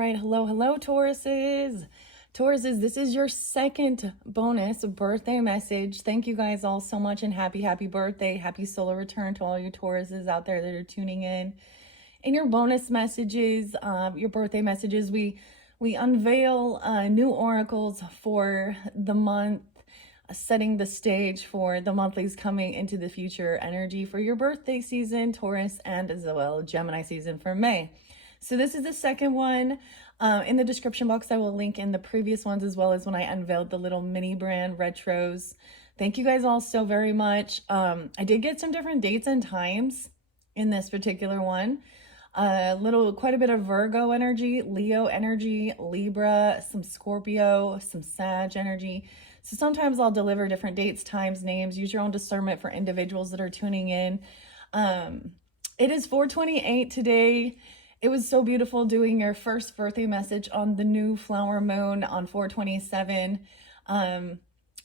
right. Hello, Tauruses. Tauruses, this is your second bonus birthday message. Thank you guys all so much and happy birthday. Happy solar return to all you Tauruses out there that are tuning in. In your bonus messages, your birthday messages, we unveil new oracles for the month, setting the stage for the monthlies coming into the future energy for your birthday season, Taurus, and as well Gemini season for May. So this is the second one. In the description box, I will link in the previous ones as well as when I unveiled the little mini brand retros. Thank you guys all so very much. I did get some different dates and times in this particular one. Quite a bit of Virgo energy, Leo energy, Libra, some Scorpio, some Sag energy. So sometimes I'll deliver different dates, times, names. Use your own discernment for individuals that are tuning in. It is 4/28 today. It was so beautiful doing your first birthday message on the new flower moon on 4/27.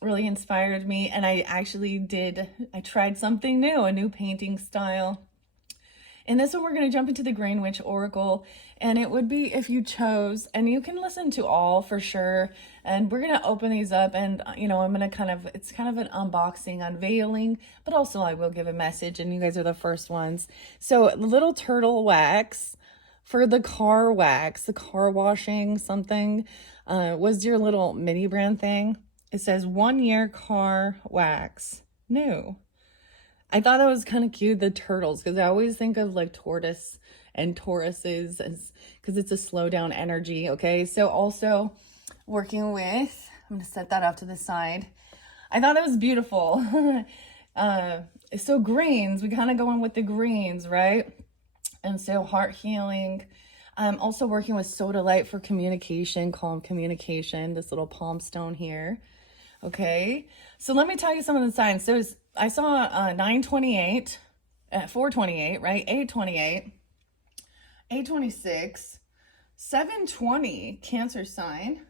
Really inspired me. And I tried something new, a new painting style. In this one, we're going to jump into the Green Witch Oracle, and it would be if you chose, and you can listen to all for sure. And we're going to open these up, and I'm going to it's kind of an unboxing, unveiling, but also I will give a message, and you guys are the first ones. So the little turtle wax for the car wax, the car washing something, was your little mini brand thing. It says 1 year car wax, new. I thought that was kind of cute, the turtles, because I always think of like tortoise and Tauruses because it's a slow down energy. Okay, so also working with, I'm going to set that off to the side. I thought that was beautiful. So greens, we kind of going with the greens, right? And so heart healing. I'm also working with soda light for communication, calm communication, this little palm stone here. Okay, so let me tell you some of the signs. So I saw 928, 428, right? 828, 826, 720, Cancer sign.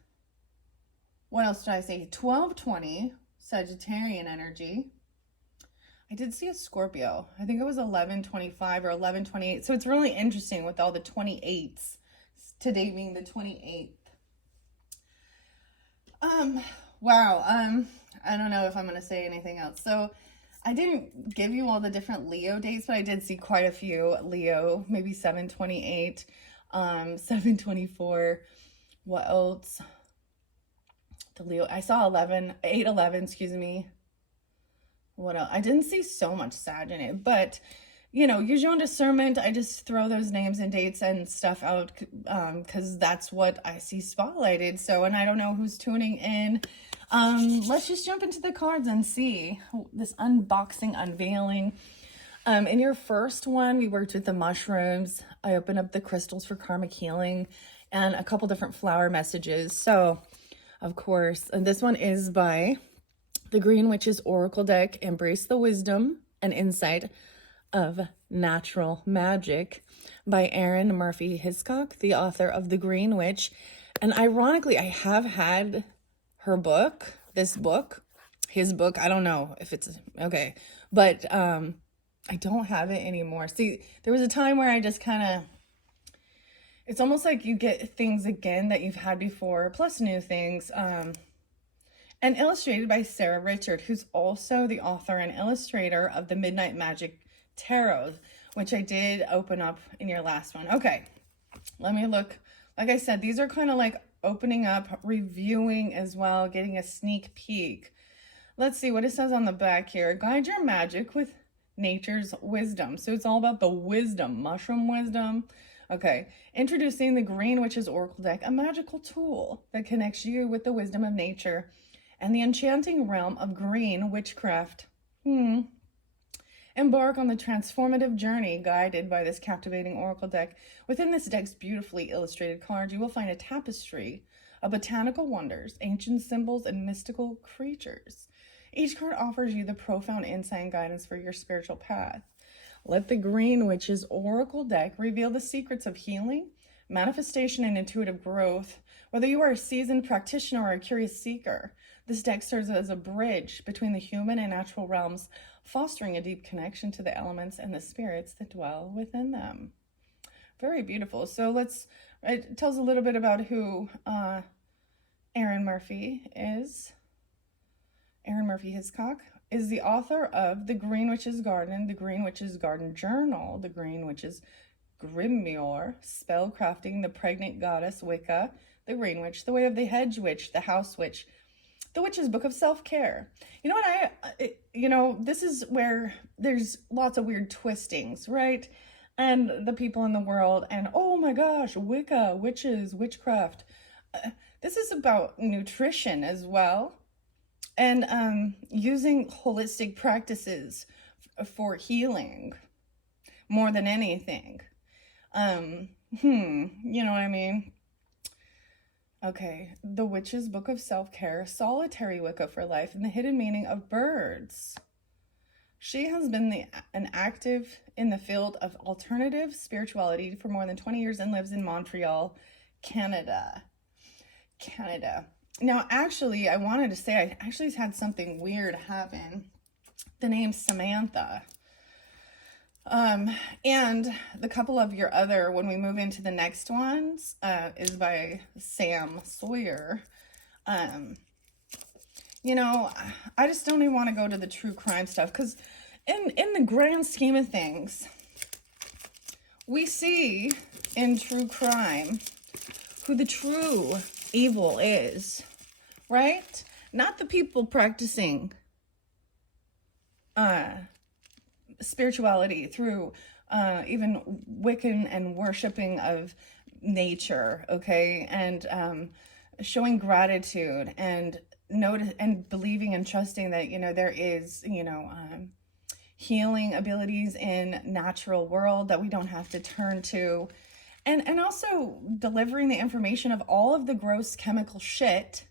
What else did I say? 1220, Sagittarian energy. I did see a Scorpio. I think it was 1125 or 1128. So it's really interesting with all the 28s. Today being the 28th. Wow. I don't know if I'm going to say anything else. So I didn't give you all the different Leo dates, but I did see quite a few Leo, maybe 728, 724. What else? The Leo, I saw 811, excuse me. What else? I didn't see so much Sag in it, but use your own discernment. I just throw those names and dates and stuff out because that's what I see spotlighted. So, and I don't know who's tuning in. Let's just jump into the cards and see this unboxing, unveiling. In your first one, we worked with the mushrooms. I opened up the crystals for karmic healing and a couple different flower messages. So, of course, and this one is by the Green Witch's Oracle deck, Embrace the Wisdom and Insight of Natural Magic by Erin Murphy Hiscock, the author of The Green Witch. And ironically, I have had her book, his book. I don't know if it's okay, but I don't have it anymore. See, there was a time where I just it's almost like you get things again that you've had before, plus new things. And illustrated by Sarah Richard, who's also the author and illustrator of the Midnight Magic Tarot, which I did open up in your last one. Okay, let me look. Like I said, these are kind of like opening up, reviewing as well, getting a sneak peek. Let's see what it says on the back here. Guide your magic with nature's wisdom. So it's all about the wisdom, mushroom wisdom. Okay, introducing the Green Witch's Oracle deck, a magical tool that connects you with the wisdom of nature and the enchanting realm of green witchcraft. Embark on the transformative journey guided by this captivating oracle deck. Within this deck's beautifully illustrated cards, you will find a tapestry of botanical wonders, ancient symbols, and mystical creatures. Each card offers you the profound insight and guidance for your spiritual path. Let the Green Witch's Oracle deck reveal the secrets of healing, manifestation, and intuitive growth. Whether you are a seasoned practitioner or a curious seeker, this deck serves as a bridge between the human and natural realms, fostering a deep connection to the elements and the spirits that dwell within them. Very beautiful. So let's It tells a little bit about who Erin Murphy is. Erin Murphy Hiscock is the author of The Green Witch's Garden, The Green Witch's Garden Journal, The Green Witch's Grimoire, Spellcrafting, The Pregnant Goddess Wicca, The Green Witch, The Way of the Hedge Witch, The House Witch, The Witch's Book of Self-Care. You know what, this is where there's lots of weird twistings, right? And the people in the world, and oh my gosh, Wicca, witches, witchcraft. This is about nutrition as well. And using holistic practices for healing more than anything. You know what I mean? Okay, The Witch's Book of Self-Care, Solitary Wicca for Life, and the Hidden Meaning of Birds. She has been an active in the field of alternative spirituality for more than 20 years and lives in Montreal, Canada. Now, actually, I wanted to say I actually had something weird happen. The name Samantha. And the couple of your other, when we move into the next ones, is by Sam Sawyer. I just don't even want to go to the true crime stuff, because in the grand scheme of things, we see in true crime who the true evil is, right? Not the people practicing spirituality through even Wiccan and worshiping of nature, okay? And showing gratitude and believing and trusting that, there is, healing abilities in natural world that we don't have to turn to. And also delivering the information of all of the gross chemical shit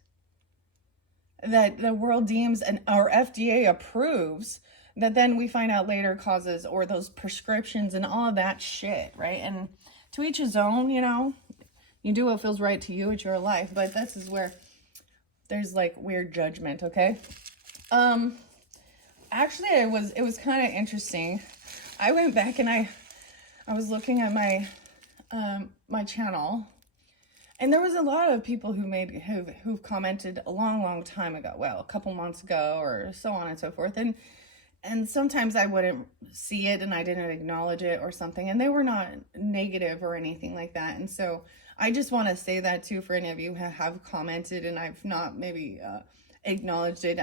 that the world deems and our FDA approves, that then we find out later causes, or those prescriptions and all of that shit, right? And to each his own, you do what feels right to you. It's your life. But this is where there's like weird judgment, okay? Actually, it was kind of interesting. I went back and I was looking at my my channel, and there was a lot of people who've commented a long time ago, well, a couple months ago, or so on and so forth, and sometimes I wouldn't see it and I didn't acknowledge it or something, and they were not negative or anything like that. And so I just want to say that too, for any of you who have commented and I've not maybe acknowledged it.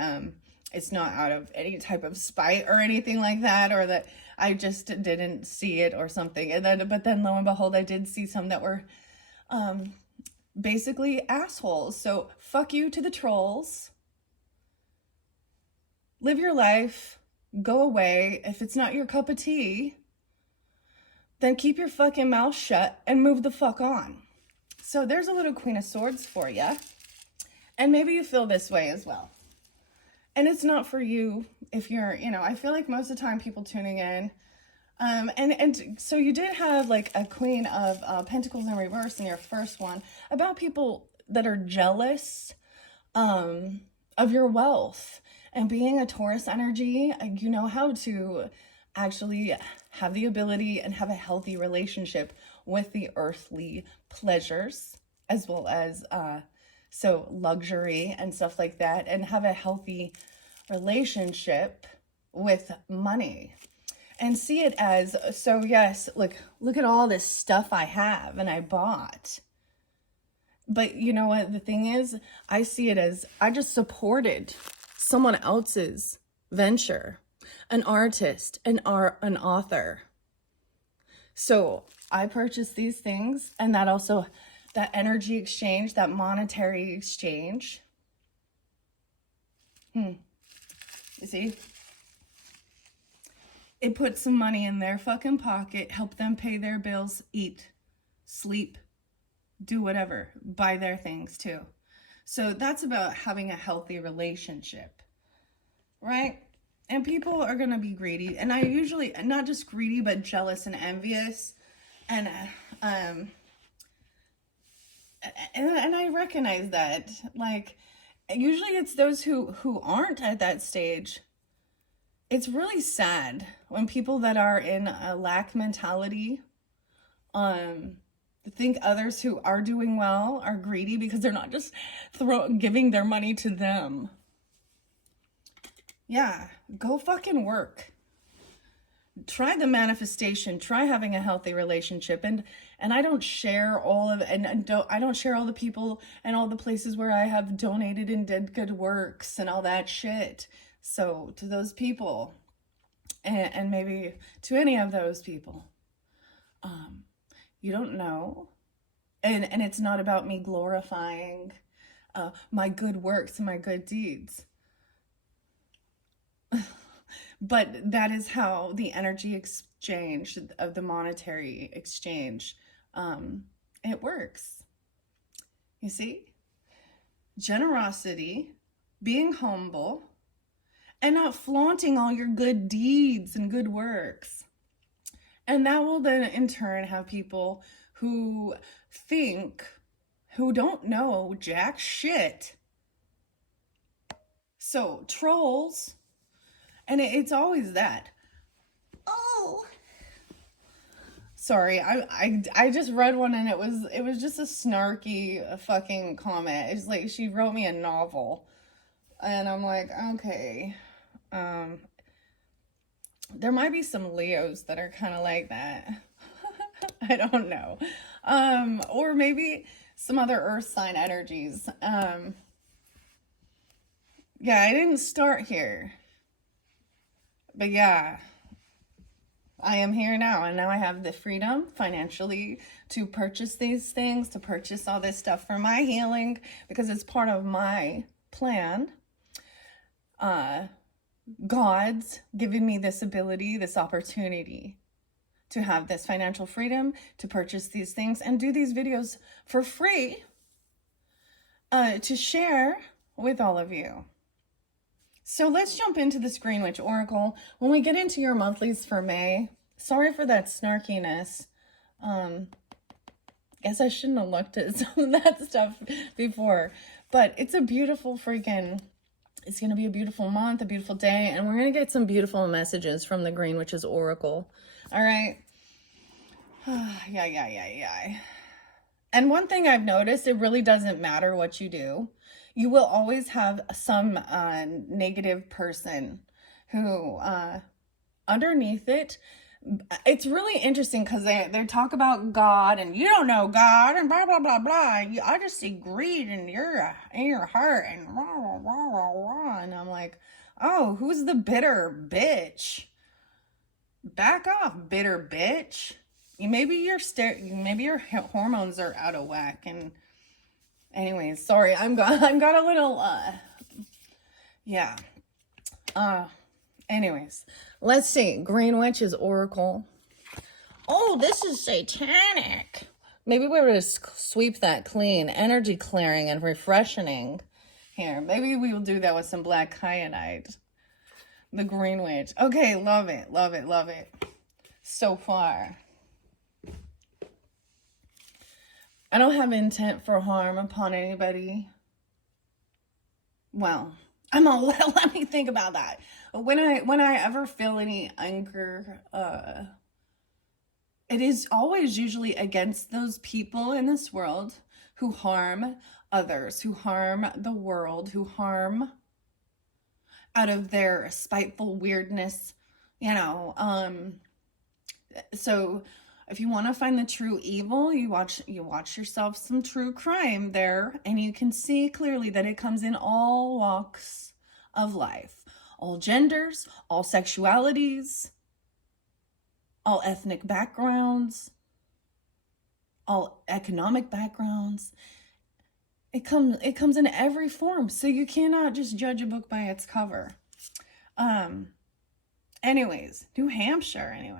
It's not out of any type of spite or anything like that, or that I just didn't see it or something. But then lo and behold, I did see some that were basically assholes. So fuck you to the trolls. Live your life. Go away. If it's not your cup of tea, then keep your fucking mouth shut and move the fuck on. So there's a little Queen of Swords for you. And maybe you feel this way as well. And it's not for you if you're, I feel like most of the time people tuning in, and so you did have like a Queen of Pentacles in reverse in your first one, about people that are jealous of your wealth. And being a Taurus energy, you know how to actually have the ability and have a healthy relationship with the earthly pleasures, as well as so luxury and stuff like that, and have a healthy relationship with money, and see it as, so yes, look at all this stuff I have and I bought. But you know what the thing is? I see it as I just supported someone else's venture, an artist, an author. So I purchased these things, and that also, that energy exchange, that monetary exchange. You see? It put some money in their fucking pocket, help them pay their bills, eat, sleep, do whatever, buy their things too. So that's about having a healthy relationship, right? And people are going to be greedy. And I usually, not just greedy, but jealous and envious. And I recognize that, like, usually it's those who aren't at that stage. It's really sad when people that are in a lack mentality, think others who are doing well are greedy because they're not just giving their money to them. Yeah, go fucking work. Try the manifestation, try having a healthy relationship. And I don't share all of, I don't share all the people and all the places where I have donated and did good works and all that shit. So to those people, and maybe to any of those people, you don't know. And it's not about me glorifying my good works and my good deeds. But that is how the energy exchange of the monetary exchange, it works. You see? Generosity, being humble, and not flaunting all your good deeds and good works. And that will then in turn have people who don't know jack shit. So trolls, and it's always that. Oh, sorry, I just read one and it was just a snarky fucking comment. It's like she wrote me a novel, and I'm like, okay, there might be some Leos that are kind of like that. I don't know, or maybe some other earth sign energies. Yeah, I didn't start here. But yeah, I am here now, and now I have the freedom financially to purchase these things, to purchase all this stuff for my healing, because it's part of my plan. God's giving me this ability, this opportunity to have this financial freedom, to purchase these things and do these videos for free, to share with all of you. So let's jump into this Green Witch Oracle. When we get into your monthlies for May, sorry for that snarkiness. Guess I shouldn't have looked at some of that stuff before. But it's a beautiful freaking, it's going to be a beautiful month, a beautiful day. And we're going to get some beautiful messages from the Green Witch's Oracle. All right. Yeah. And one thing I've noticed, it really doesn't matter what you do. You will always have some negative person who, underneath it, it's really interesting because they talk about God and you don't know God and blah, blah, blah, blah. I just see greed in your heart and rah, rah, rah, rah, rah. And I'm like, oh, who's the bitter bitch? Back off, bitter bitch. Maybe your hormones are out of whack. And anyways, sorry, I've got a little, yeah. Anyways, let's see. Green Witch's Oracle. Oh, this is satanic. Maybe we were to sweep that clean. Energy clearing and refreshing here. Maybe we will do that with some black kyanite. The Green Witch. Okay, love it. So far. I don't have intent for harm upon anybody. Well, let me think about that. When I ever feel any anger, it is always usually against those people in this world who harm others, who harm the world, who harm out of their spiteful weirdness, so if you want to find the true evil, you watch yourself some true crime there, and you can see clearly that it comes in all walks of life, all genders, all sexualities, all ethnic backgrounds, all economic backgrounds. It comes in every form, so you cannot just judge a book by its cover. Anyways, New Hampshire, anyway.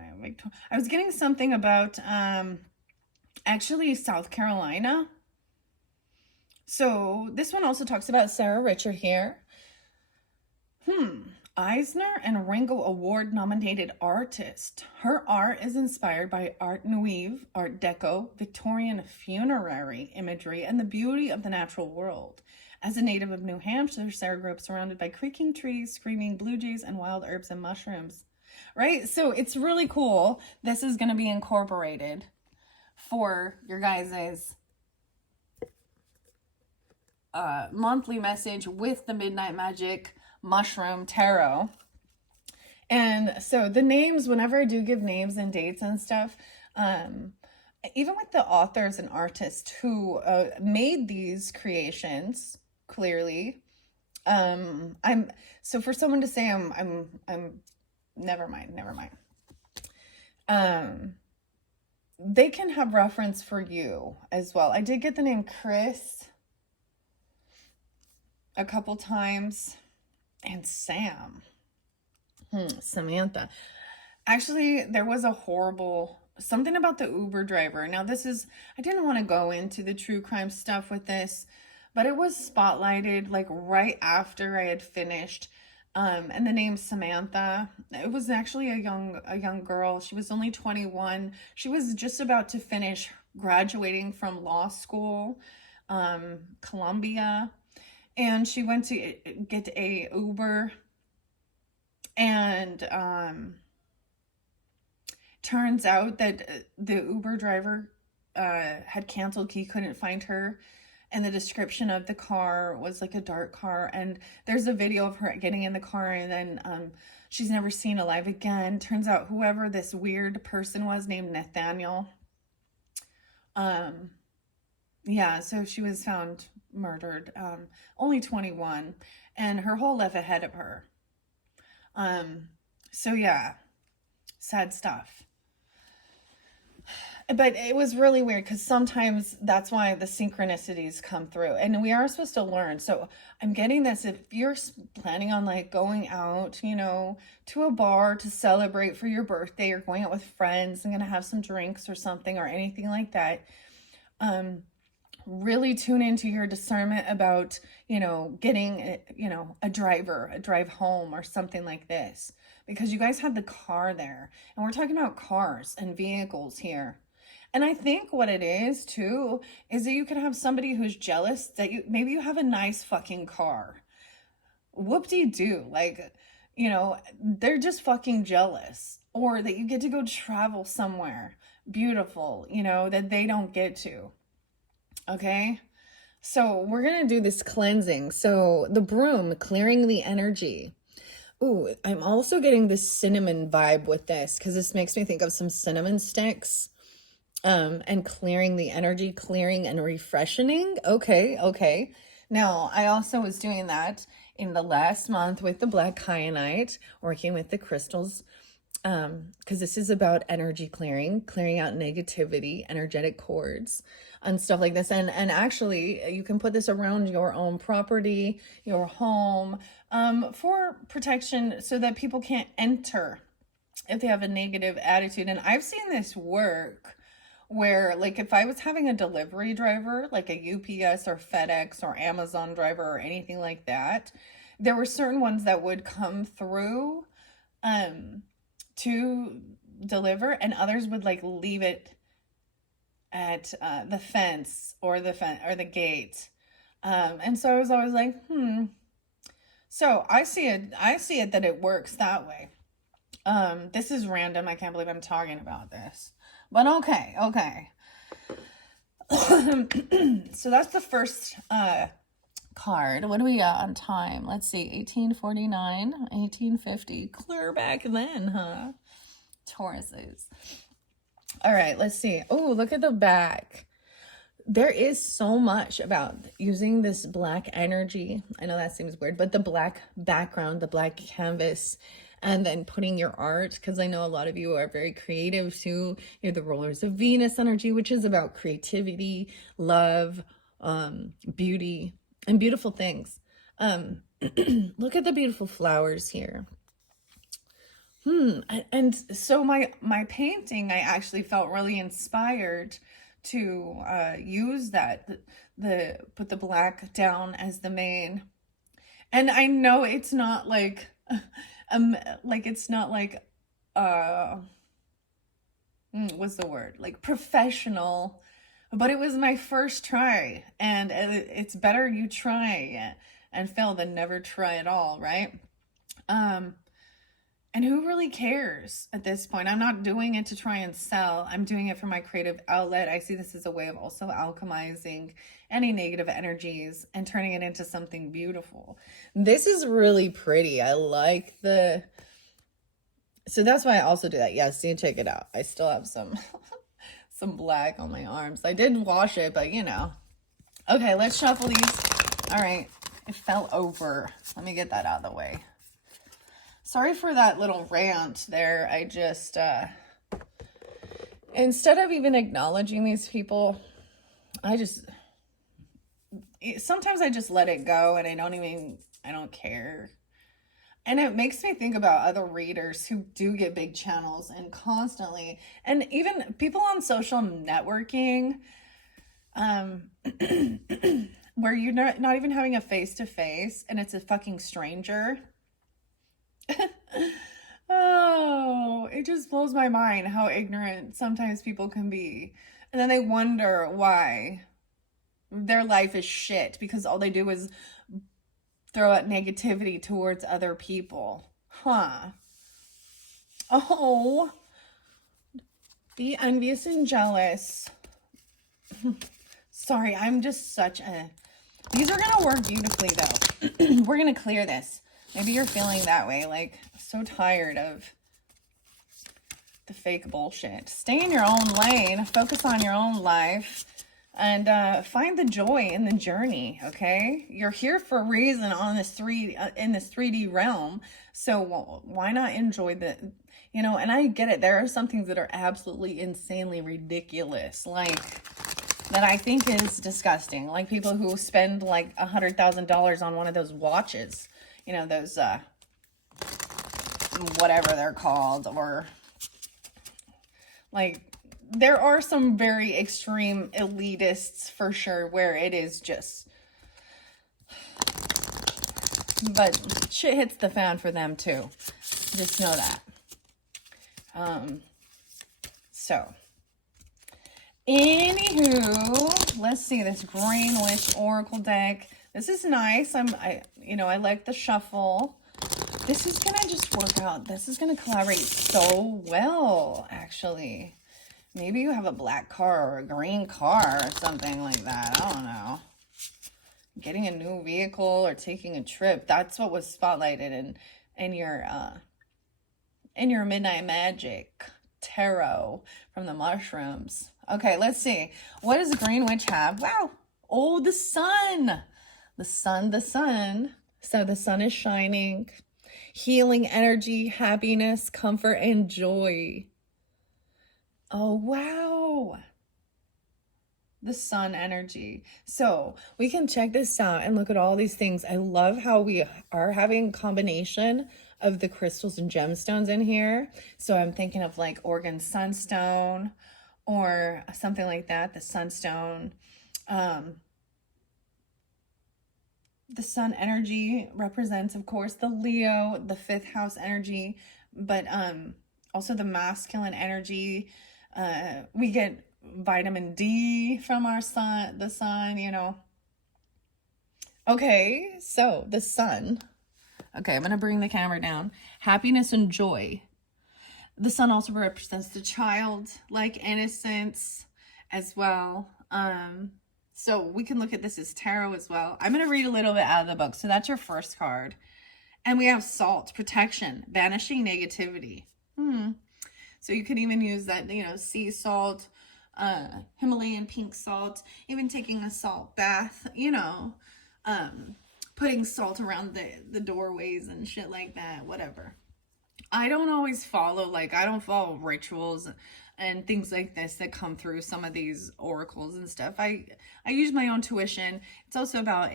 I was getting something about, actually South Carolina. So this one also talks about Sarah Richer here. Eisner and Ringo Award nominated artist. Her art is inspired by Art Nouveau, Art Deco, Victorian funerary imagery, and the beauty of the natural world. As a native of New Hampshire, Sarah grew up surrounded by creaking trees, screaming blue jays, and wild herbs and mushrooms. Right? So it's really cool. This is going to be incorporated for your guys's monthly message with the Midnight Magic Mushroom Tarot. And so the names, whenever I do give names and dates and stuff, even with the authors and artists who made these creations, clearly, I'm so for someone to say I'm never mind. They can have reference for you as well. I did get the name Chris a couple times, and Sam. Samantha. Actually, there was a horrible something about the Uber driver. Now, this is, I didn't want to go into the true crime stuff with this, but it was spotlighted like right after I had finished. And the name Samantha, it was actually a young girl. She was only 21. She was just about to finish graduating from law school, Columbia, and she went to get a Uber, and turns out that the Uber driver had canceled. He couldn't find her, and the description of the car was like a dark car, and there's a video of her getting in the car, and then she's never seen alive again. Turns out whoever this weird person was named Nathaniel, yeah, so she was found murdered, only 21, and her whole life ahead of her. So yeah, sad stuff. But it was really weird because sometimes that's why the synchronicities come through, and we are supposed to learn. So I'm getting this, if you're planning on like going out, you know, to a bar to celebrate for your birthday, or going out with friends and gonna have some drinks or something or anything like that, really tune into your discernment about, you know, getting, you know, a drive home or something like this, because you guys had the car there, and we're talking about cars and vehicles here. And I think what it is too is that you can have somebody who's jealous that maybe you have a nice fucking car. Whoop-de-doo. Like, you know, they're just fucking jealous. Or that you get to go travel somewhere beautiful, you know, that they don't get to. Okay? So we're going to do this cleansing. So the broom, clearing the energy. Ooh, I'm also getting this cinnamon vibe with this, because this makes me think of some cinnamon sticks. And clearing the energy, clearing and refreshing. Okay. Now, I also was doing that in the last month with the black kyanite, working with the crystals, because this is about energy clearing out negativity, energetic cords, and stuff like this. And actually, you can put this around your own property, your home, for protection, so that people can't enter if they have a negative attitude. And I've seen this work where, like, if I was having a delivery driver, like a UPS or FedEx or Amazon driver or anything like that, there were certain ones that would come through to deliver, and others would like leave it at the fence or the gate. And so I was always like, So I see it that it works that way. This is random. I can't believe I'm talking about this. But okay. So that's the first card. What do we got on time? Let's see. 1849, 1850. Clear back then, huh? Tauruses. All right, let's see. Oh, look at the back. There is so much about using this black energy. I know that seems weird, but the black background, the black canvas, and then putting your art, because I know a lot of you are very creative too. You're the Rollers of Venus energy, which is about creativity, love, beauty, and beautiful things. Look at the beautiful flowers here. And so my painting, I actually felt really inspired to use that, put the black down as the main. And I know it's not like it's not like what's the word, like professional, but it was my first try, and it's better you try and fail than never try at all, right? And who really cares at this point? I'm not doing it to try and sell. I'm doing it for my creative outlet. I see this as a way of also alchemizing any negative energies and turning it into something beautiful. This is really pretty. I like the... So that's why I also do that. Yeah, see, check it out. I still have some some black on my arms. I did wash it, but you know. Okay, let's shuffle these. All right, it fell over. Let me get that out of the way. Sorry for that little rant there. I just, instead of even acknowledging these people, sometimes I just let it go and I don't care. And it makes me think about other readers who do get big channels and constantly, and even people on social networking, where you're not even having a face-to-face and it's a fucking stranger. Oh, it just blows my mind how ignorant sometimes people can be. And then they wonder why their life is shit because all they do is throw out negativity towards other people. Huh. Oh, be envious and jealous. Sorry, I'm just such a... These are going to work beautifully, though. We're going to clear this. Maybe you're feeling that way, like, so tired of the fake bullshit. Stay in your own lane, focus on your own life, and find the joy in the journey, okay? You're here for a reason on this in this 3D realm, so why not enjoy the, you know, and I get it, there are some things that are absolutely insanely ridiculous, like, that I think is disgusting, like people who spend like $100,000 on one of those watches. You know, those, whatever they're called, or, like, there are some very extreme elitists, for sure, where it is just, but shit hits the fan for them, too. Just know that. So, anywho, let's see this Green Witch Oracle deck. This is nice. I like the shuffle. This is gonna just work out. This is gonna collaborate so well, actually. Maybe you have a black car or a green car or something like that. I don't know. Getting a new vehicle or taking a trip. That's what was spotlighted in your Midnight Magic tarot from the mushrooms. Okay, let's see. What does the Green Witch have? Wow. Oh, the sun. The sun. So the sun is shining. Healing energy, happiness, comfort, and joy. Oh, wow. The sun energy. So we can check this out and look at all these things. I love how we are having a combination of the crystals and gemstones in here. So I'm thinking of like Oregon sunstone or something like that, the sunstone. The sun energy represents, of course, the Leo, the 5th house energy, but also the masculine energy. We get vitamin D from our sun, the sun, you know. Okay, so the sun. Okay, I'm going to bring the camera down. Happiness and joy. The sun also represents the child, like innocence as well. So we can look at this as tarot as well. I'm going to read a little bit out of the book. So that's your first card. And we have salt, protection, banishing negativity. So you could even use that, you know, sea salt, Himalayan pink salt, even taking a salt bath, you know, putting salt around the doorways and shit like that, whatever. I don't always follow, I don't follow rituals and things like this that come through some of these oracles and stuff. I use my own tuition. It's also about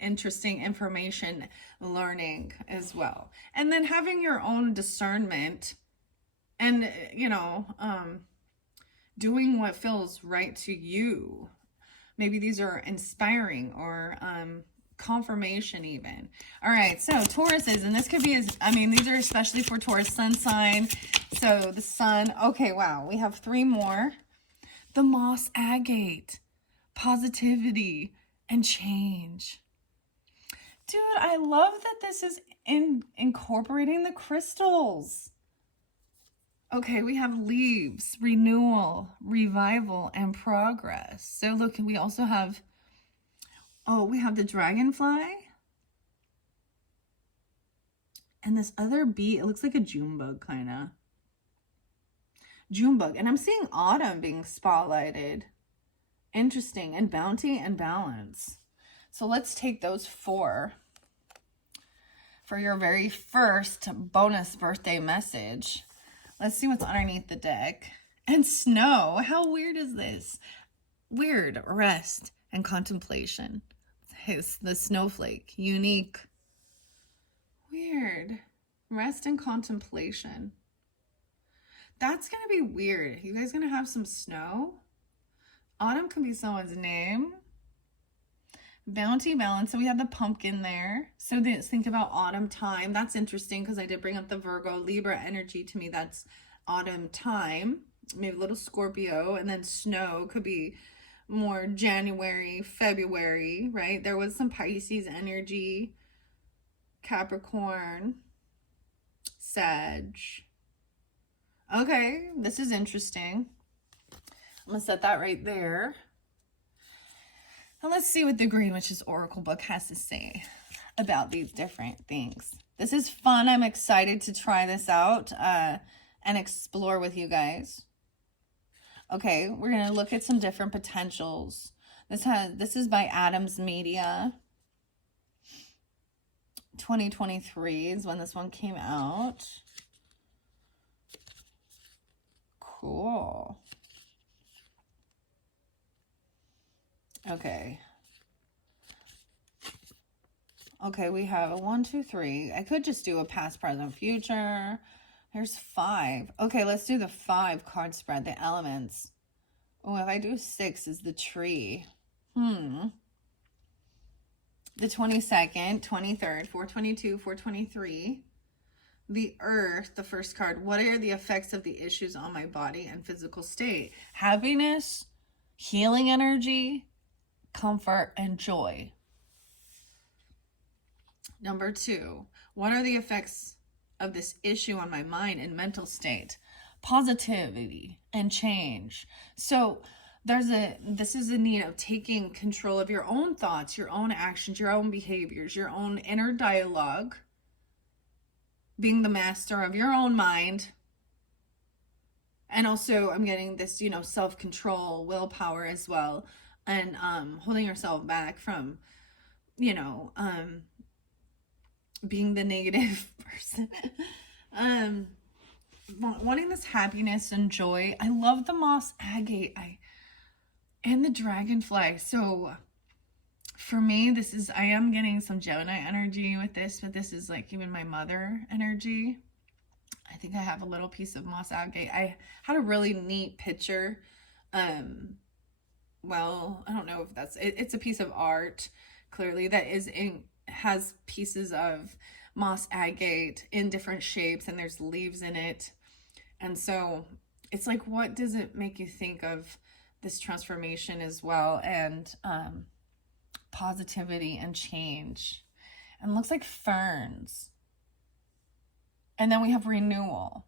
interesting information learning as well. And then having your own discernment and, you know, doing what feels right to you. Maybe these are inspiring or confirmation even. All right, so Tauruses, and this could be, these are especially for Taurus sun sign. So the sun, okay, wow, we have 3 more. The moss agate, positivity and change. Dude, I love that this is incorporating the crystals. Okay, we have leaves, renewal, revival, and progress. So look, we also have, oh, we have the dragonfly. And this other bee, it looks like a June bug, kind of. June bug. And I'm seeing autumn being spotlighted. Interesting. And bounty and balance. So let's take those 4 for your very first bonus birthday message. Let's see what's underneath the deck. And snow. How weird is this? Weird. Rest and contemplation. The snowflake. Unique. Weird. Rest and contemplation. That's going to be weird. You guys going to have some snow? Autumn can be someone's name. Bounty, balance. So we have the pumpkin there. So think about autumn time. That's interesting because I did bring up the Virgo Libra energy. To me, that's autumn time. Maybe a little Scorpio. And then snow could be more January, February, right? There was some Pisces energy. Capricorn. Sag. Okay, this is interesting. I'm going to set that right there. And let's see what the Green Witch's Oracle book has to say about these different things. This is fun. I'm excited to try this out and explore with you guys. Okay, we're going to look at some different potentials. This is by Adams Media. 2023 is when this one came out. Cool. Okay. Okay, we have a 1, 2, 3. I could just do a past, present, future. There's 5. Okay, let's do the 5 card spread, the elements. Oh, if I do 6 is the tree. The 22nd, 23rd, 422, 423. The earth, the first card. What are the effects of the issues on my body and physical state? Happiness, healing energy, comfort, and joy. Number 2, what are the effects of this issue on my mind and mental state? Positivity and change. So this is a need of taking control of your own thoughts, your own actions, your own behaviors, your own inner dialogue, being the master of your own mind. And also I'm getting this, self-control, willpower as well. And holding yourself back from, being the negative person. Wanting this happiness and joy. I love the moss agate and the dragonfly. So for me, I am getting some Gemini energy with this, but this is like even my mother energy. I think I have a little piece of moss agate. I had a really neat picture. Well, I don't know if it's a piece of art, clearly, that has pieces of moss agate in different shapes, and there's leaves in it. And so it's like, what does it make you think of this transformation as well, and positivity and change? And it looks like ferns. And then we have renewal.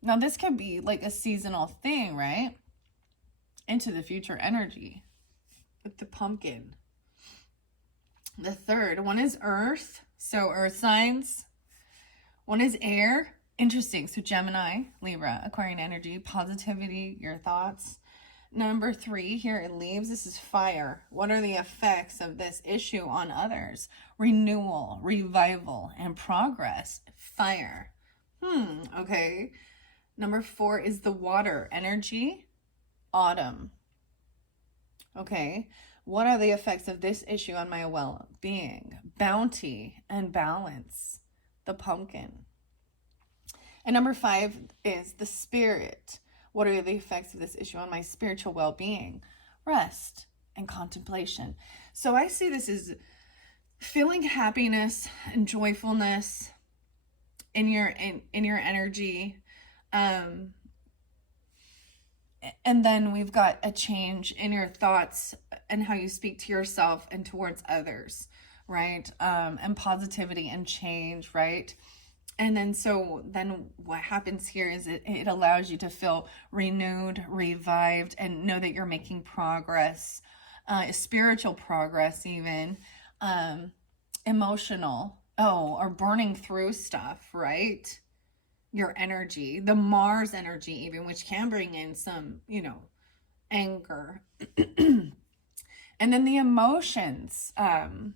Now this could be like a seasonal thing, right? Into the future energy with the pumpkin. The third one is earth. So earth signs. One is air. Interesting. So Gemini, Libra, Aquarian energy, positivity, your thoughts. Number 3 here in leaves, this is fire. What are the effects of this issue on others? Renewal, revival, and progress. Fire. Okay. Number 4 is the water energy. Autumn. Okay. What are the effects of this issue on my well-being? Bounty and balance. The pumpkin. And number 5 is the spirit. What are the effects of this issue on my spiritual well-being? Rest and contemplation. So I see this as feeling happiness and joyfulness in your energy. And then we've got a change in your thoughts and how you speak to yourself and towards others. right? And positivity and change, right? And then what happens here is it allows you to feel renewed, revived, and know that you're making progress, spiritual progress, even emotional, or burning through stuff, right? Your energy, the Mars energy, even, which can bring in some, anger. And then the emotions, and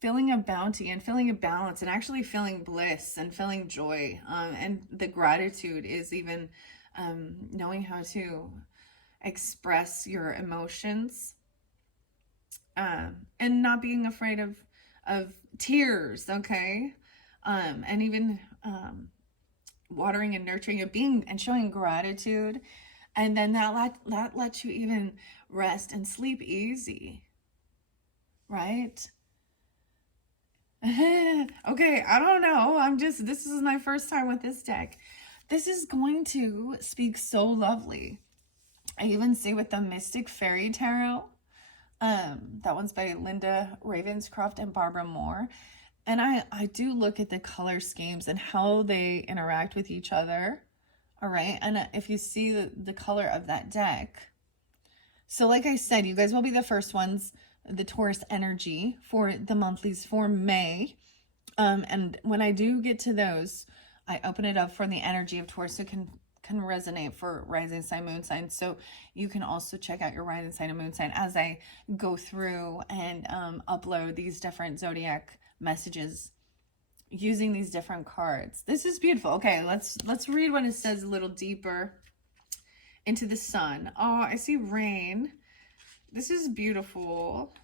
feeling a bounty and feeling a balance and actually feeling bliss and feeling joy. And the gratitude is even knowing how to express your emotions, and not being afraid of tears, okay? And even watering and nurturing and being and showing gratitude. And then that lets you even rest and sleep easy, right? Okay, I don't know. This is my first time with this deck. This is going to speak so lovely. I even see with the Mystic Fairy Tarot. That one's by Linda Ravenscroft and Barbara Moore. And I do look at the color schemes and how they interact with each other. All right. And if you see the color of that deck. So like I said, you guys will be the first ones, the Taurus energy for the monthlies for May. And when I do get to those, I open it up for the energy of Taurus, so it can resonate for rising sign, moon sign. So you can also check out your rising sign and moon sign as I go through and upload these different zodiac messages using these different cards. This is beautiful. Okay, let's read what it says a little deeper into the sun. Oh, I see rain. This is beautiful.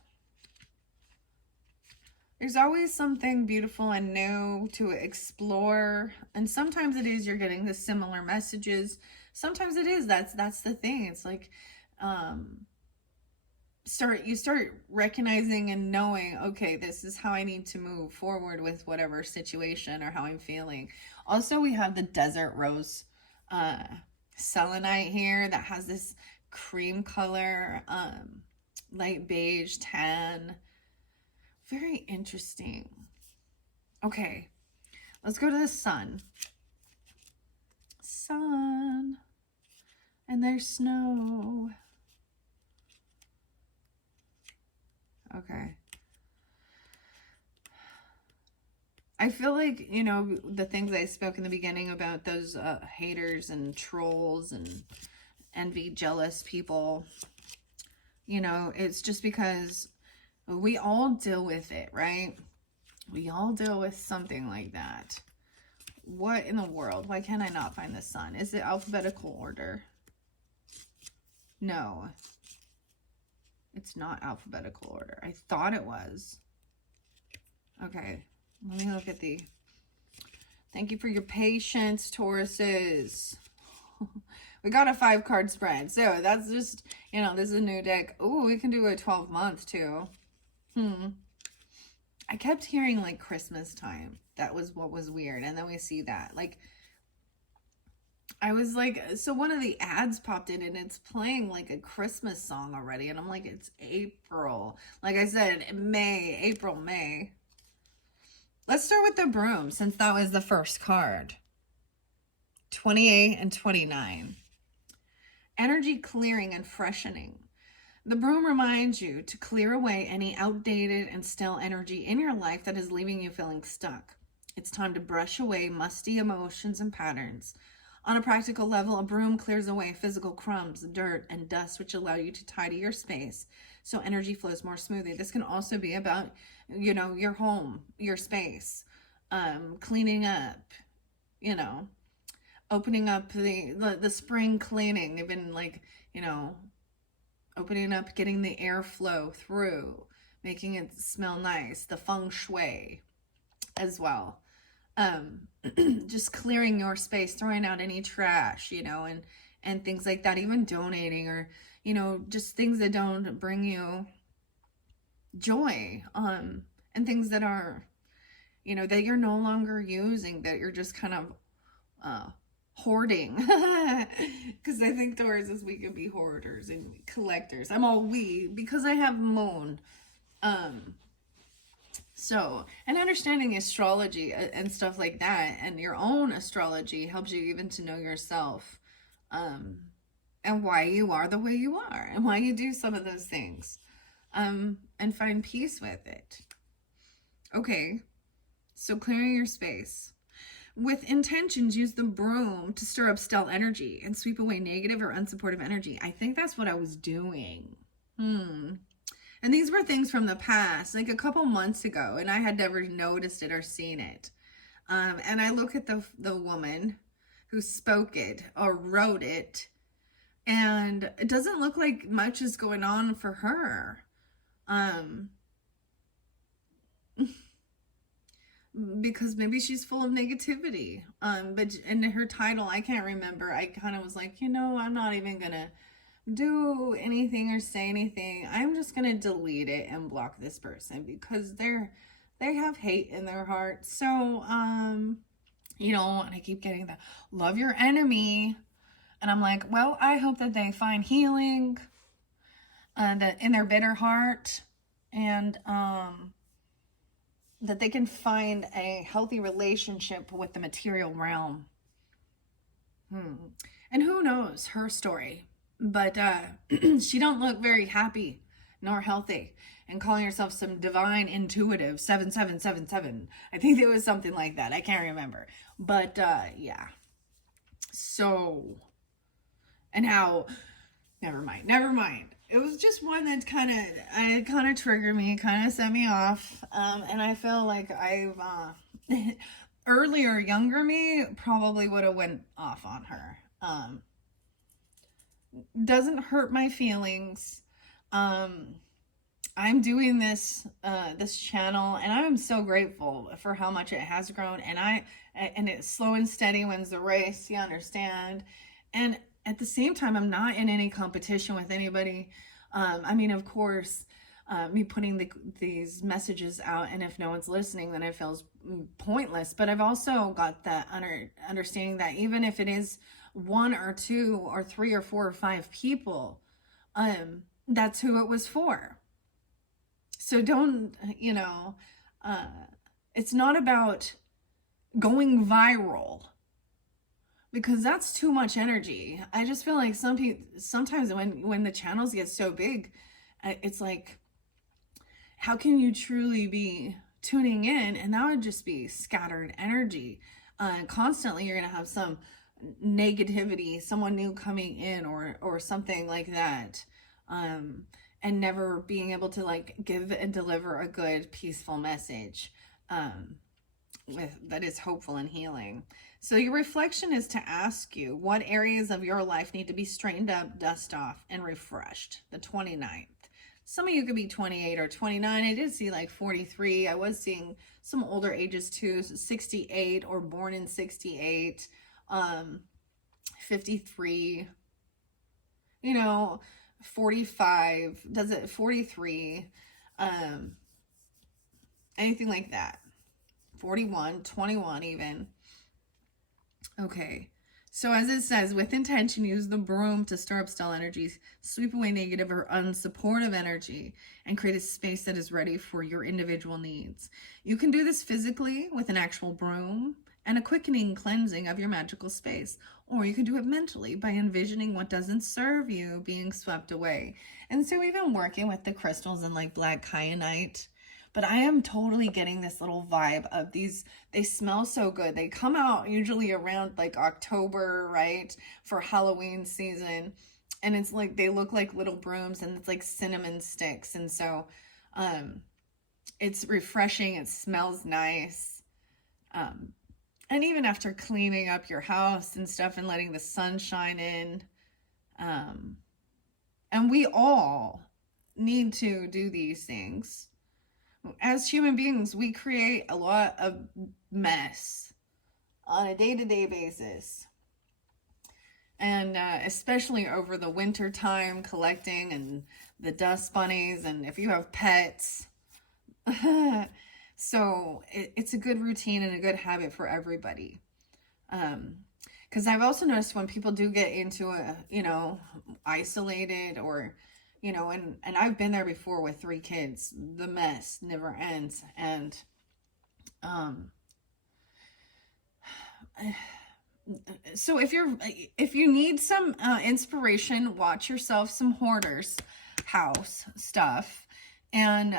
There's always something beautiful and new to explore. And sometimes it is you're getting the similar messages. Sometimes it is. That's the thing. It's like you start recognizing and knowing, okay, this is how I need to move forward with whatever situation or how I'm feeling. Also, we have the desert rose selenite here that has this cream color, light beige, tan. Very interesting. Okay, let's go to the sun. Sun. And there's snow. Okay. I feel like, the things I spoke in the beginning about those haters and trolls and envy, jealous people, it's just because we all deal with it, right? We all deal with something like that. What in the world? Why can't I not find the sun? Is it alphabetical order? No. It's not alphabetical order. I thought it was. Okay. Let me look at the... Thank you for your patience, Tauruses. We got a 5-card spread. So that's just, this is a new deck. Oh, we can do a 12-month too. I kept hearing like Christmas time. That was what was weird. And then we see that. Like, I was like, so one of the ads popped in and it's playing like a Christmas song already. And I'm like, it's April. Like I said, April, May. Let's start with the broom since that was the first card. 28 and 29. Energy clearing and freshening. The broom reminds you to clear away any outdated and stale energy in your life that is leaving you feeling stuck. It's time to brush away musty emotions and patterns. On a practical level, a broom clears away physical crumbs, dirt, and dust, which allow you to tidy your space so energy flows more smoothly. This can also be about, your home, your space, cleaning up, opening up the spring cleaning, even like, opening up, getting the airflow through, making it smell nice, the feng shui as well. Just clearing your space, throwing out any trash, and things like that, even donating or, just things that don't bring you joy, and things that are, that you're no longer using, that you're just kind of, hoarding. Because I think Taurus, we can be hoarders and collectors. I'm all we because I have moon So, and understanding astrology and stuff like that, and your own astrology helps you even to know yourself, and why you are the way you are, and why you do some of those things, and find peace with it. Okay, so clearing your space. With intentions, use the broom to stir up stale energy and sweep away negative or unsupportive energy. I think that's what I was doing. And these were things from the past, like a couple months ago, and I had never noticed it or seen it. And I look at the woman who spoke it or wrote it, and it doesn't look like much is going on for her. Because maybe she's full of negativity. But in her title, I can't remember. I kind of was like, I'm not even gonna do anything or say anything. I'm just gonna delete it and block this person because they have hate in their heart. So and I keep getting that love your enemy, and I'm like, well, I hope that they find healing that in their bitter heart, and that they can find a healthy relationship with the material realm. And who knows her story, but she don't look very happy nor healthy, and calling herself some divine intuitive 7777. I think it was something like that. I can't remember, but yeah. So, and how, never mind. It was just one that kind of triggered me, kind of set me off. And I feel like I've, earlier, younger me probably would have went off on her. Doesn't hurt my feelings. I'm doing this channel, and I'm so grateful for how much it has grown. And it's slow and steady wins the race, you understand. And at the same time, I'm not in any competition with anybody. I mean, of course, me putting these messages out, and if no one's listening, then it feels pointless. But I've also got that understanding that even if it is 1 or 2 or 3 or 4 or 5 people, that's who it was for. So don't, it's not about going viral, because that's too much energy. I just feel like sometimes when the channels get so big, it's like, how can you truly be tuning in? And that would just be scattered energy. Constantly you're gonna have some negativity, someone new coming in, or something like that, and never being able to like give and deliver a good peaceful message that is hopeful and healing. So your reflection is to ask you, what areas of your life need to be straightened up, dust off, and refreshed? The 29th. Some of you could be 28 or 29. I did see like 43. I was seeing some older ages too, 68 or born in 68, 53, 45, does it 43, anything like that. 41, 21 even. Okay, so as it says, with intention, use the broom to stir up stale energies, sweep away negative or unsupportive energy, and create a space that is ready for your individual needs. You can do this physically with an actual broom and a quickening cleansing of your magical space, or you can do it mentally by envisioning what doesn't serve you being swept away. And so even working with the crystals and like black kyanite, but I am totally getting this little vibe of these. They smell so good. They come out usually around like October, right? For Halloween season. And it's like, they look like little brooms, and it's like cinnamon sticks. And so, it's refreshing. It smells nice. And even after cleaning up your house and stuff and letting the sun shine in, and we all need to do these things. As human beings, we create a lot of mess on a day-to-day basis. And especially over the winter time, collecting and the dust bunnies, and if you have pets. So it's a good routine and a good habit for everybody. Because I've also noticed when people do get into isolated or you know, and I've been there before with 3 kids. The mess never ends. And um so if you need some inspiration, watch yourself some hoarders house stuff. And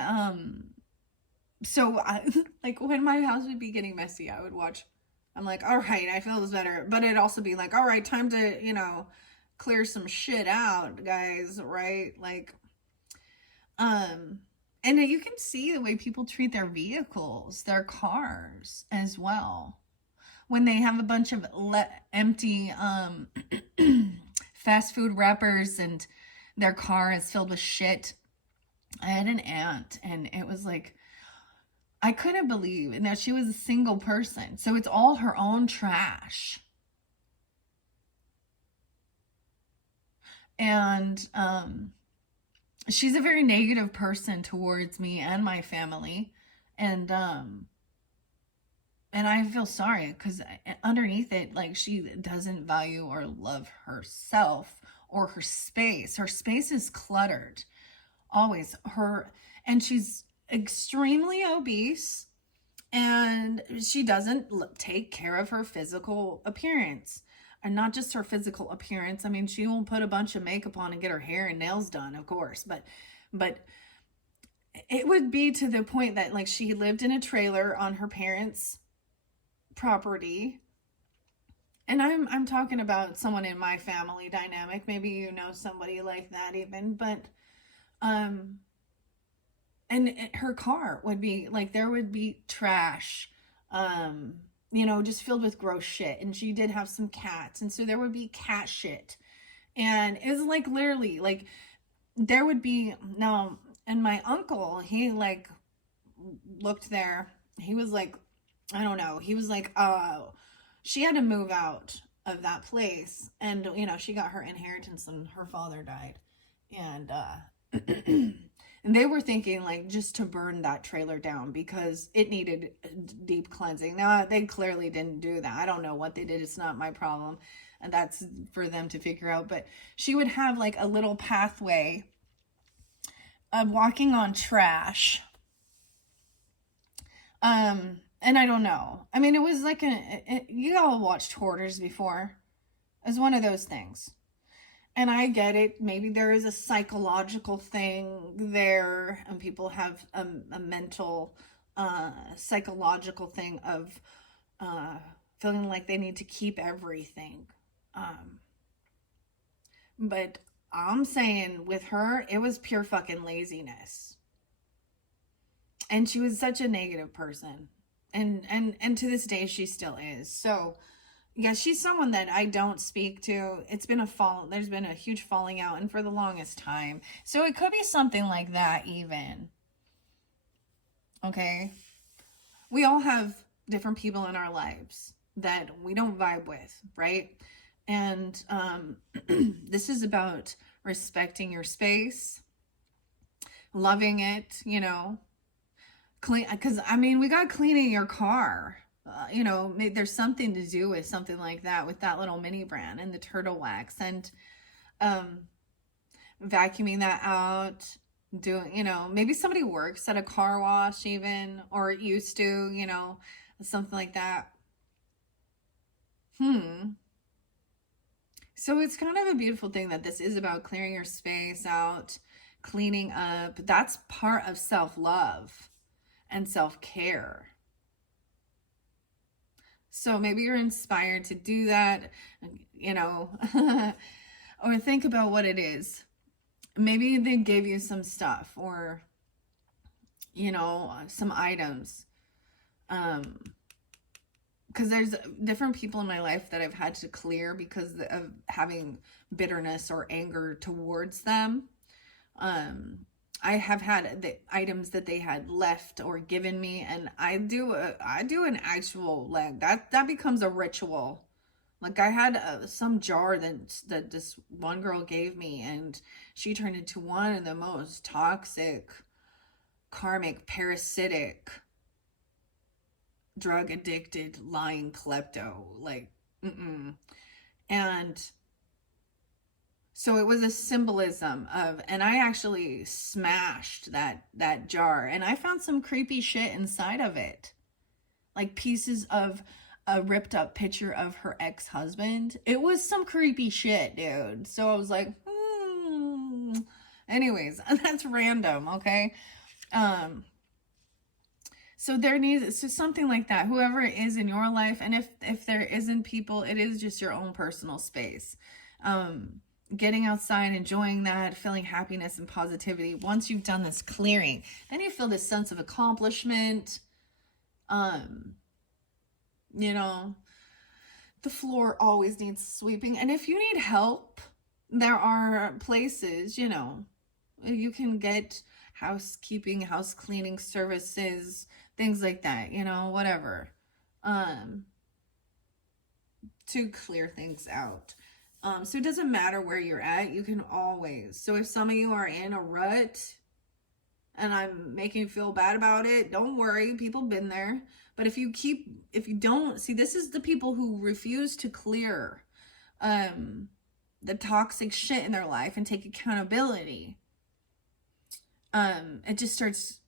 so I, like when my house would be getting messy, I would watch. I'm like, all right, I feel this better. But it'd also be like, all right, time to, you know, clear some shit out, guys, right? Like, and you can see the way people treat their vehicles, their cars as well. When they have a bunch of empty fast food wrappers and their car is filled with shit. I had an aunt, and it was like, I couldn't believe it. Now, she was a single person, so it's all her own trash. And she's a very negative person towards me and my family. And I feel sorry because underneath it, like, she doesn't value or love herself or her space. Her space is cluttered. Always. And she's extremely obese, and she doesn't take care of her physical appearance. And not just her physical appearance. I mean, she will put a bunch of makeup on and get her hair and nails done, of course. But it would be to the point that, like, she lived in a trailer on her parents' property. And I'm talking about someone in my family dynamic. Maybe you know somebody like that even. But and her car would be like, there would be trash, you know, just filled with gross shit. And she did have some cats, and so there would be cat shit. And it was like, literally, like, there would be no. And my uncle, he like looked there. He was like, I don't know, he was like, she had to move out of that place. And, you know, she got her inheritance and her father died. And and they were thinking, like, just to burn that trailer down because it needed deep cleansing. Now, they clearly didn't do that. I don't know what they did. It's not my problem. And that's for them to figure out. But she would have like a little pathway of walking on trash. And I don't know. I mean, it was like you all watched Hoarders before. It's one of those things. And I get it. Maybe there is a psychological thing there, and people have a mental, psychological thing of feeling like they need to keep everything. But I'm saying with her, it was pure fucking laziness. And she was such a negative person. And to this day, she still is. So, yeah, she's someone that I don't speak to. It's been there's been a huge falling out, and for the longest time. So it could be something like that even. Okay? We all have different people in our lives that we don't vibe with, right? And this is about respecting your space, loving it, you know, clean, because I mean, we got cleaning your car. You know, there's something to do with something like that, with that little mini brand and the turtle wax, and vacuuming that out, doing, you know, maybe somebody works at a car wash even, or used to, you know, something like that. So it's kind of a beautiful thing that this is about clearing your space out, cleaning up. That's part of self-love and self-care. So maybe you're inspired to do that, you know, or think about what it is. Maybe they gave you some stuff, or, you know, some items. Because there's different people in my life that I've had to clear because of having bitterness or anger towards them. I have had the items that they had left or given me, and I do an actual, like, that becomes a ritual. Like, I had some jar that this one girl gave me, and she turned into one of the most toxic, karmic, parasitic, drug addicted, lying klepto. Like, and So it was a symbolism of, and I actually smashed that jar, and I found some creepy shit inside of it. Like pieces of a ripped up picture of her ex-husband. It was some creepy shit, dude. So I was like, anyways, that's random, okay? So there needs, so something like that, whoever it is in your life, and if there isn't people, it is just your own personal space. Getting outside, enjoying that, feeling happiness and positivity. Once you've done this clearing, then you feel this sense of accomplishment. You know, the floor always needs sweeping. And if you need help, there are places, you know, you can get housekeeping, house cleaning services, things like that, you know, whatever, to clear things out. So it doesn't matter where you're at, you can always. So if some of you are in a rut and I'm making you feel bad about it, don't worry, people been there. But if you don't, see, this is the people who refuse to clear the toxic shit in their life and take accountability. It just starts,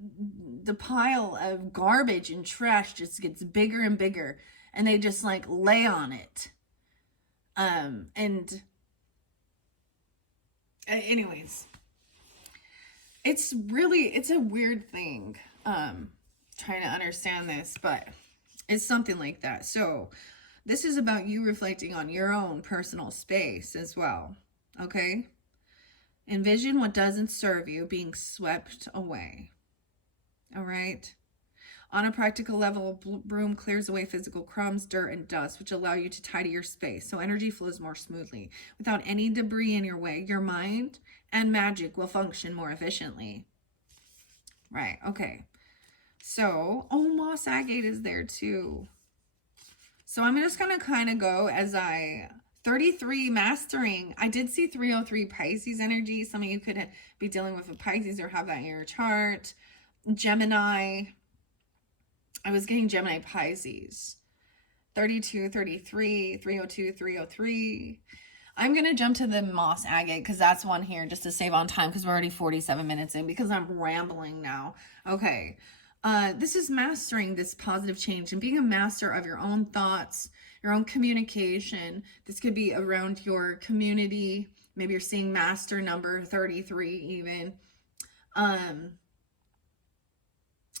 the pile of garbage and trash just gets bigger and bigger, and they just like lay on it. And anyways, it's a weird thing, trying to understand this, but it's something like that. So this is about you reflecting on your own personal space as well. Okay. Envision what doesn't serve you being swept away. All right. On a practical level, a broom clears away physical crumbs, dirt, and dust, which allow you to tidy your space so energy flows more smoothly. Without any debris in your way, your mind and magic will function more efficiently. Right, okay. So, oh, moss agate is there too. So I'm just going to kind of go as 33 mastering. I did see 303 Pisces energy. Some of you could be dealing with a Pisces or have that in your chart. Gemini. I was getting Gemini Pisces. 32, 33, 302, 303. I'm going to jump to the moss agate because that's one here just to save on time because we're already 47 minutes in because I'm rambling now. Okay. This is mastering this positive change and being a master of your own thoughts, your own communication. This could be around your community. Maybe you're seeing master number 33 even.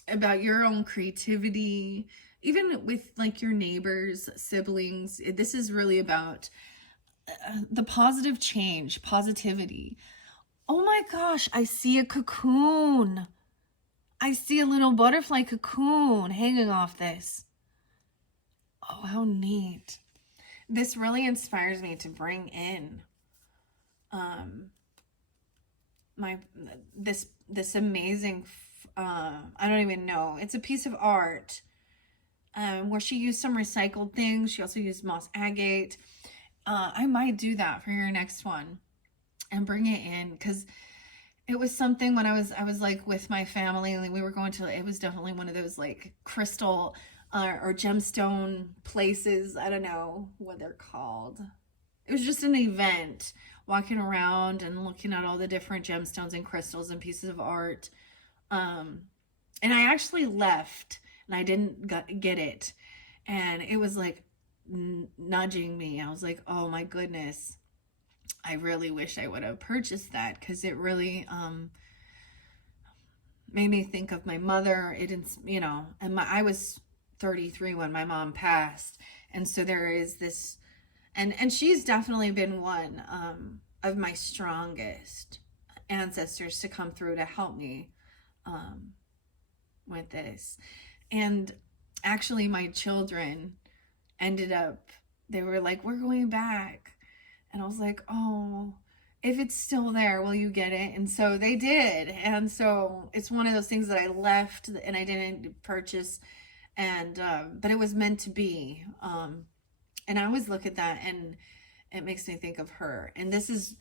About your own creativity, even with like your neighbors, siblings. This is really about the positive change, positivity. Oh my gosh, I see a cocoon. I see a little butterfly cocoon hanging off this. Oh, how neat. This really inspires me to bring in this amazing I don't even know. It's a piece of art where she used some recycled things. She also used moss agate. I might do that for your next one and bring it in because it was something when I was like with my family and we were going to, it was definitely one of those like crystal or gemstone places. I don't know what they're called. It was just an event, walking around and looking at all the different gemstones and crystals and pieces of art. And I actually left and I didn't get it. And it was like nudging me. I was like, oh my goodness, I really wish I would have purchased that because it really made me think of my mother. It didn't, you know, and I was 33 when my mom passed. And so there is this, and she's definitely been one of my strongest ancestors to come through to help me with this. And actually my children ended up, they were like, we're going back. And I was like, oh, if it's still there, will you get it? And so they did. And so it's one of those things that I left and I didn't purchase. And, but it was meant to be. And I always look at that and it makes me think of her. And this is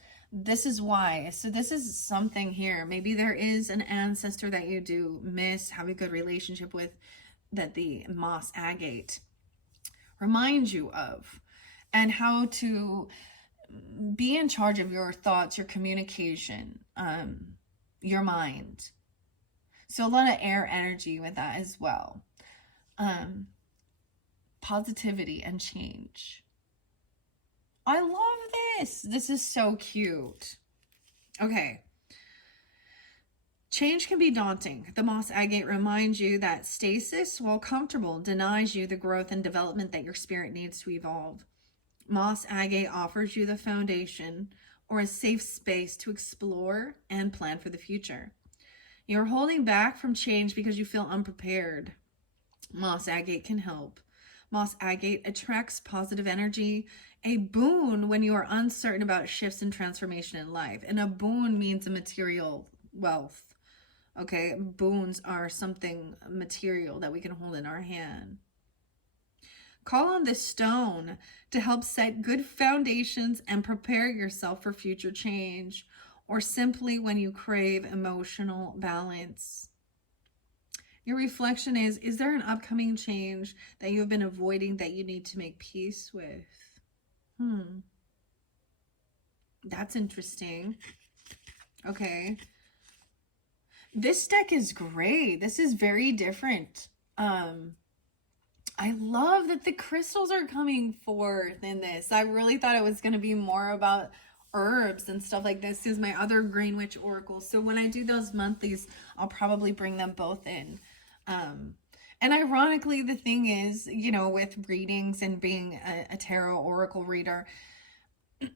why. So this is something here. Maybe there is an ancestor that you do miss, have a good relationship with, that the moss agate reminds you of, and how to be in charge of your thoughts, your communication, your mind. So a lot of air energy with that as well. Positivity and change. I love this. This is so cute. Okay. Change can be daunting. The Moss Agate reminds you that stasis, while comfortable, denies you the growth and development that your spirit needs to evolve. Moss Agate offers you the foundation or a safe space to explore and plan for the future. You're holding back from change because you feel unprepared. Moss Agate can help. Moss Agate attracts positive energy, a boon when you are uncertain about shifts and transformation in life. And a boon means a material wealth. Okay, boons are something material that we can hold in our hand. Call on this stone to help set good foundations and prepare yourself for future change, or simply when you crave emotional balance. Your reflection is there an upcoming change that you have been avoiding that you need to make peace with? That's interesting. Okay. This deck is great. This is very different. I love that the crystals are coming forth in this. I really thought it was going to be more about herbs and stuff like this. This is my other Green Witch Oracle. So when I do those monthlies, I'll probably bring them both in. And ironically, the thing is, you know, with readings and being a tarot oracle reader,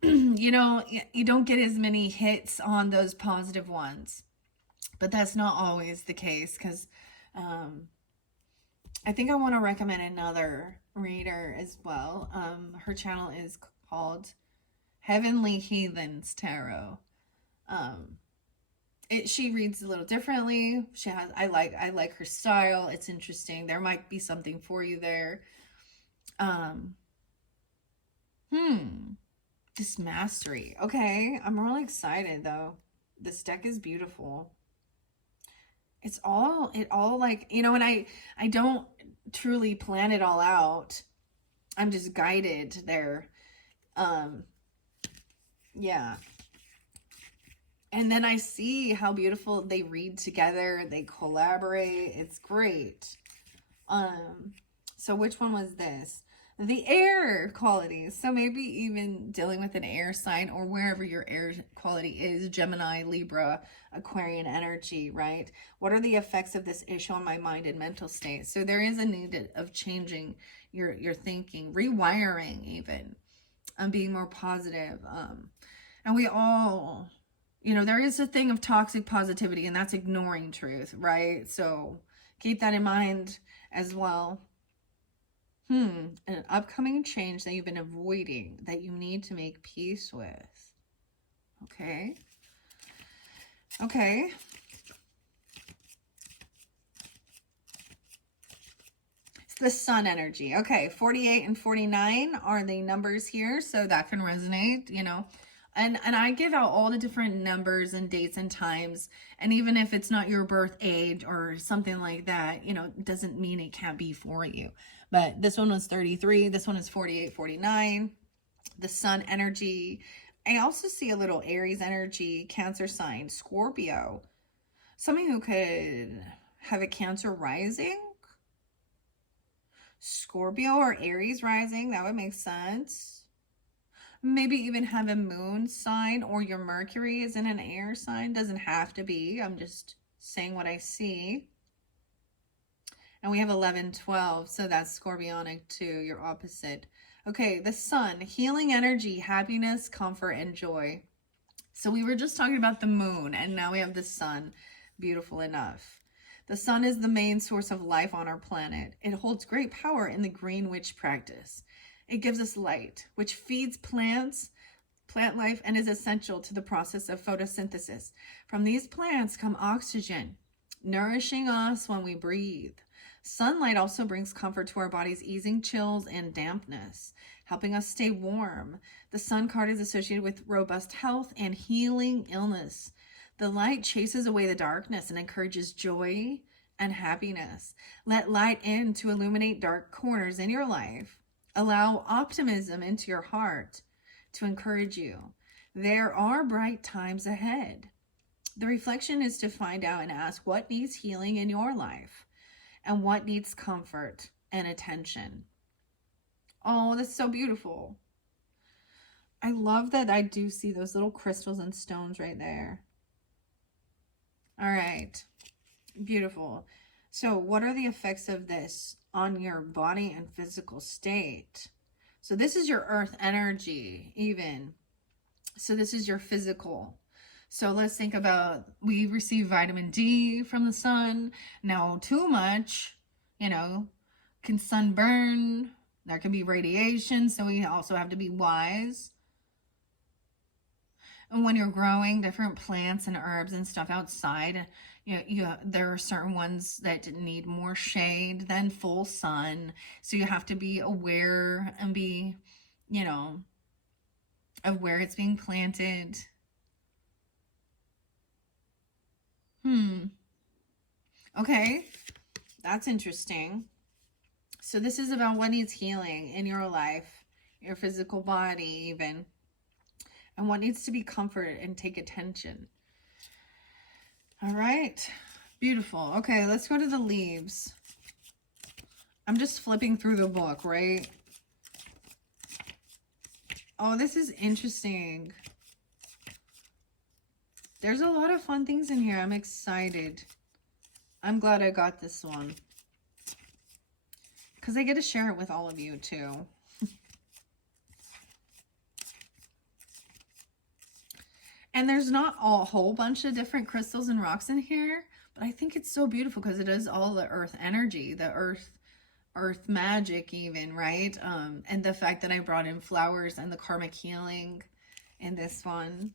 you know, you don't get as many hits on those positive ones. But that's not always the case, because I think I want to recommend another reader as well. Her channel is called Heavenly Heathens Tarot. She reads a little differently. She has I like her style. It's interesting. There might be something for you there. This mastery. Okay, I'm really excited though. This deck is beautiful. It all like, you know, and I don't truly plan it all out. I'm just guided there. Yeah. And then I see how beautiful they read together. They collaborate. It's great. So which one was this? The air qualities. So maybe even dealing with an air sign, or wherever your air quality is, Gemini, Libra, Aquarian energy, right? What are the effects of this issue on my mind and mental state? So there is a need of changing your thinking, rewiring even, being more positive. And we all, you know, there is a thing of toxic positivity, and that's ignoring truth, right? So keep that in mind as well. An upcoming change that you've been avoiding that you need to make peace with. Okay. Okay. It's the sun energy. Okay, 48 and 49 are the numbers here, so that can resonate, you know. And I give out all the different numbers and dates and times. And even if it's not your birth age or something like that, you know, doesn't mean it can't be for you. But this one was 33. This one is 48, 49. The sun energy. I also see a little Aries energy, Cancer sign, Scorpio. Somebody who could have a Cancer rising. Scorpio or Aries rising. That would make sense. Maybe even have a moon sign, or your Mercury is in an air sign. Doesn't have to be. I'm just saying what I see. And we have 11, 12. So that's Scorpionic too, your opposite. Okay, the sun, healing energy, happiness, comfort, and joy. So we were just talking about the moon, and now we have the sun. Beautiful enough. The sun is the main source of life on our planet. It holds great power in the Green Witch practice. It gives us light, which feeds plant life, and is essential to the process of photosynthesis. From these plants come oxygen, nourishing us when we breathe. Sunlight also brings comfort to our bodies, easing chills and dampness, helping us stay warm. The sun card is associated with robust health and healing illness. The light chases away the darkness and encourages joy and happiness. Let light in to illuminate dark corners in your life. Allow optimism into your heart. to encourage you. There are bright times ahead. The reflection is to find out and ask what needs healing in your life and what needs comfort and attention. Oh, that's so beautiful. I love that I do see those little crystals and stones right there. All right. Beautiful. So what are the effects of this on your body and physical state? So this is your earth energy even. So this is your physical. So let's think about, we receive vitamin D from the sun. Now too much, you know, can sunburn. There can be radiation. So we also have to be wise. And when you're growing different plants and herbs and stuff outside, there are certain ones that need more shade than full sun. So you have to be aware and be, of where it's being planted. Okay, that's interesting. So this is about what needs healing in your life, your physical body even, and what needs to be comforted and take attention. All right, beautiful. Okay, let's go to the leaves. I'm just flipping through the book, right? Oh, this is interesting. There's a lot of fun things in here. I'm excited. I'm glad I got this one, because I get to share it with all of you too. And there's not a whole bunch of different crystals and rocks in here, but I think it's so beautiful because it is all the earth energy, the earth magic even, right? And the fact that I brought in flowers and the karmic healing in this one.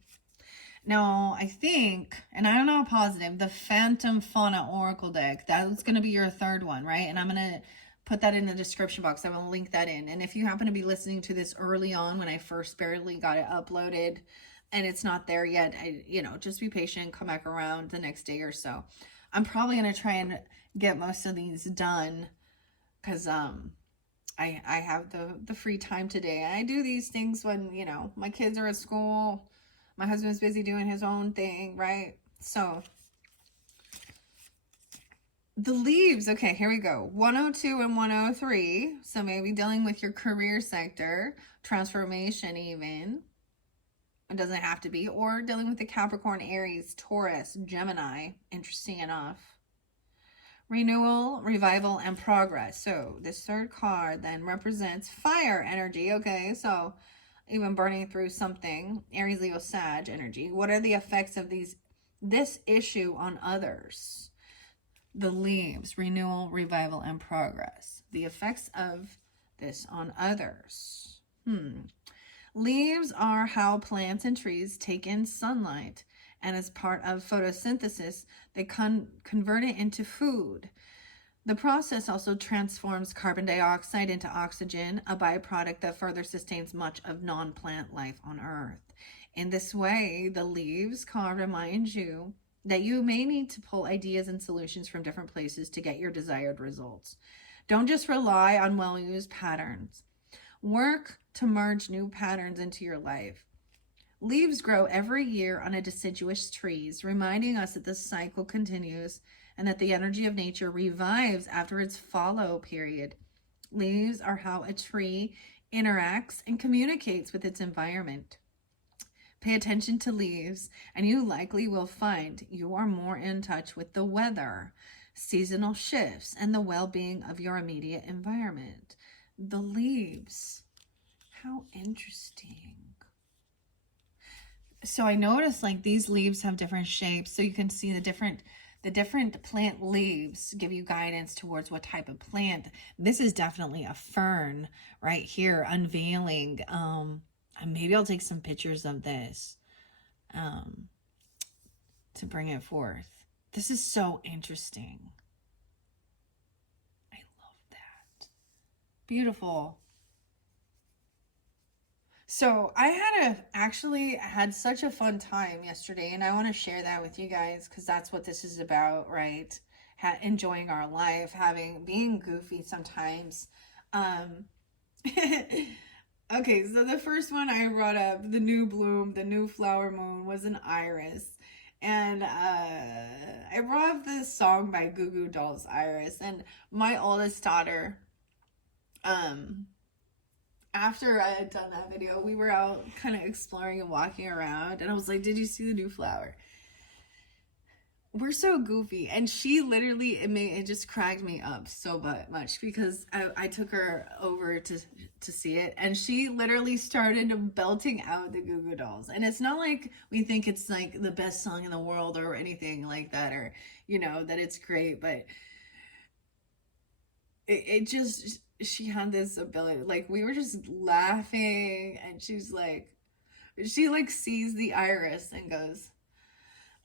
Now, I think, and I'm not positive, the Phantom Fauna Oracle deck, that's going to be your third one, right? And I'm going to put that in the description box. I will link that in. And if you happen to be listening to this early on when I first barely got it uploaded and it's not there yet, just be patient, come back around the next day or so. I'm probably going to try and get most of these done because I have the free time today. I do these things when, my kids are at school. My husband's busy doing his own thing, right? So the leaves, okay, here we go. 102 and 103. So maybe dealing with your career sector, transformation even. It doesn't have to be. Or dealing with the Capricorn, Aries, Taurus, Gemini. Interesting enough. Renewal, revival, and progress. So this third card then represents fire energy. Okay, so even burning through something. Aries, Leo, Sag energy. What are the effects of this issue on others? The leaves, renewal, revival, and progress. The effects of this on others. Leaves are how plants and trees take in sunlight, and as part of photosynthesis, they convert it into food. The process also transforms carbon dioxide into oxygen, a byproduct that further sustains much of non-plant life on Earth. In this way, the leaves card reminds you that you may need to pull ideas and solutions from different places to get your desired results. Don't just rely on well-used patterns. Work to merge new patterns into your life. Leaves grow every year on a deciduous trees, reminding us that the cycle continues and that the energy of nature revives after its fallow period. Leaves are how a tree interacts and communicates with its environment. Pay attention to leaves, and you likely will find you are more in touch with the weather, seasonal shifts, and the well-being of your immediate environment. The leaves. How interesting. So I noticed like these leaves have different shapes, so you can see the different plant leaves give you guidance towards what type of plant. This is definitely a fern right here, unveiling. Maybe I'll take some pictures of this to bring it forth. This is so interesting. I love that. Beautiful. So I actually had such a fun time yesterday, and I want to share that with you guys because that's what this is about, right? Enjoying our life, being goofy sometimes. Okay, so the first one I brought up, the new bloom, the new flower moon, was an iris. And I brought up this song by Goo Goo Dolls, Iris. And my oldest daughter, um, after I had done that video, we were out kind of exploring and walking around. And I was like, did you see the new flower? We're so goofy, and she literally it just cracked me up so much because I took her over to see it, and she literally started belting out the Goo Goo Dolls. And it's not like we think it's like the best song in the world or anything like that, or that it's great, but it just, she had this ability. Like, we were just laughing, and she sees the iris and goes,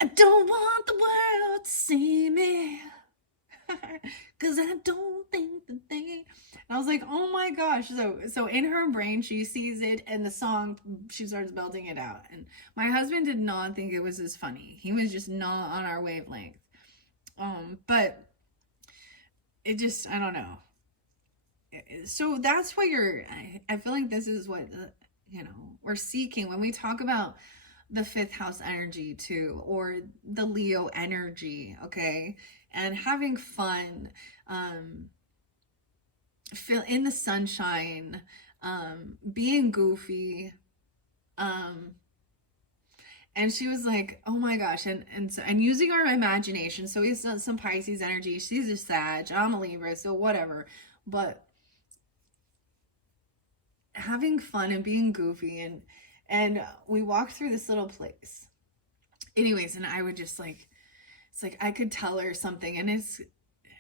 I don't want the world to see me, cause I don't think that they. And I was like, oh my gosh. So in her brain, she sees it, and the song, she starts belting it out. And my husband did not think it was as funny. He was just not on our wavelength. But it just, I don't know. So that's what I feel like this is what, we're seeking when we talk about the fifth house energy too, or the Leo energy, okay? And having fun, feel in the sunshine, being goofy. And she was like, oh my gosh, and using our imagination. So he's some Pisces energy. She's a Sag, I'm a Libra, so whatever. But having fun and being goofy, and we walked through this little place. Anyways, and I would just like, it's like I could tell her something, and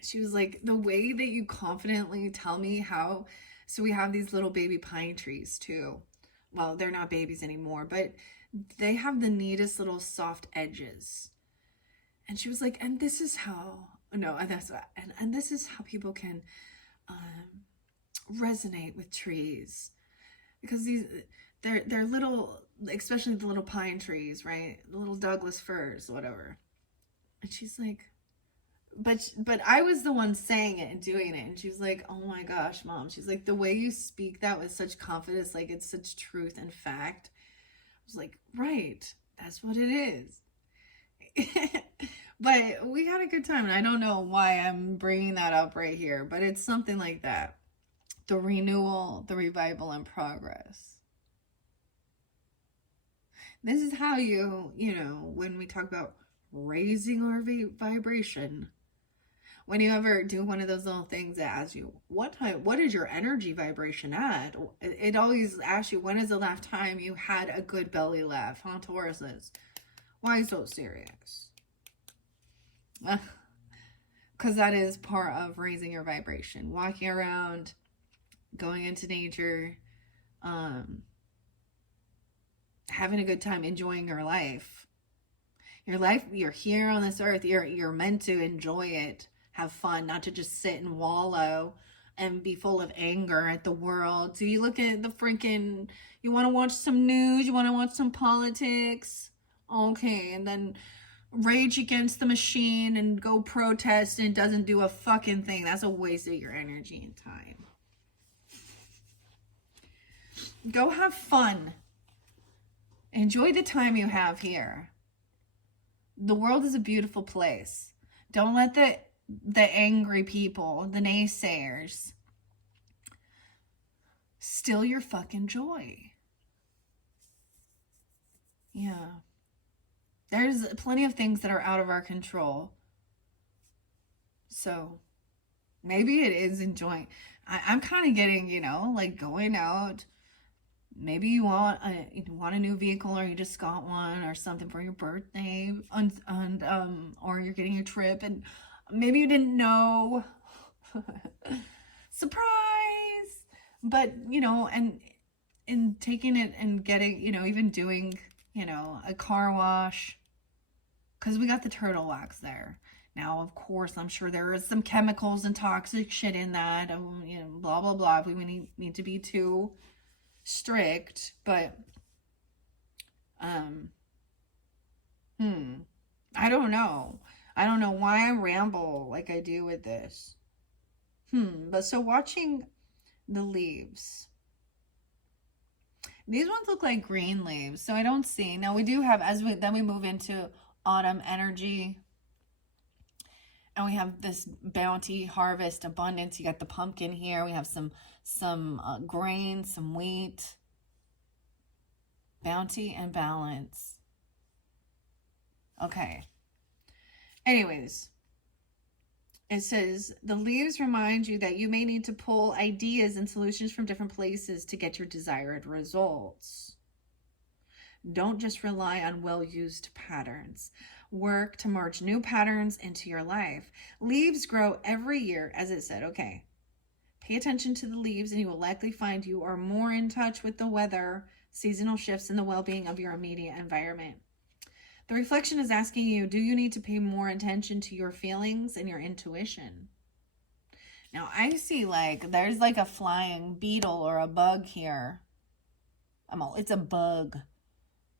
she was like, the way that you confidently tell me how. So we have these little baby pine trees too. Well, they're not babies anymore, but they have the neatest little soft edges. And she was like, and this is how, no, and that's, and this is how people can resonate with trees, because they're little, especially the little pine trees, right? The little Douglas firs, whatever. And she's like, but I was the one saying it and doing it. And she was like, oh my gosh, Mom. She's like, the way you speak that with such confidence, like it's such truth and fact. I was like, right, that's what it is. But we had a good time, and I don't know why I'm bringing that up right here, but it's something like that. The renewal, the revival, and progress. This is how when we talk about raising our vibration, when you ever do one of those little things that asks you, what is your energy vibration at? It always asks you, when is the last time you had a good belly laugh, huh, Tauruses? Why so serious? Because that is part of raising your vibration. Walking around, going into nature, having a good time, enjoying your life. Your life, you're here on this earth. You're meant to enjoy it, have fun, not to just sit and wallow and be full of anger at the world. So you look at the freaking, you want to watch some news, you want to watch some politics, okay, and then rage against the machine and go protest, and it doesn't do a fucking thing. That's a waste of your energy and time. Go have fun. Enjoy the time you have here. The world is a beautiful place. Don't let the angry people, the naysayers, steal your fucking joy. Yeah. There's plenty of things that are out of our control. So maybe it is enjoying. I'm kind of getting, like going out. Maybe you want a new vehicle, or you just got one, or something for your birthday, or you're getting a trip, and maybe you didn't know. Surprise! But and in taking it and getting, even doing, a car wash, because we got the turtle wax there. Now, of course, I'm sure there is some chemicals and toxic shit in that, blah blah blah. If we need to be too strict, but I don't know why I ramble like I do with this. But so watching the leaves, These ones look like green leaves, so I don't see. Now we do have, then we move into autumn energy. And we have this bounty, harvest, abundance. You got the pumpkin here. We have some grain, some wheat. Bounty and balance. Okay. Anyways, it says, the leaves remind you that you may need to pull ideas and solutions from different places to get your desired results. Don't just rely on well-used patterns. Work to merge new patterns into your life. Leaves grow every year, as it said. Okay. Pay attention to the leaves and you will likely find you are more in touch with the weather, seasonal shifts, and the well-being of your immediate environment. The reflection is asking you, do you need to pay more attention to your feelings and your intuition? Now, I see there's like a flying beetle or a bug here. It's a bug.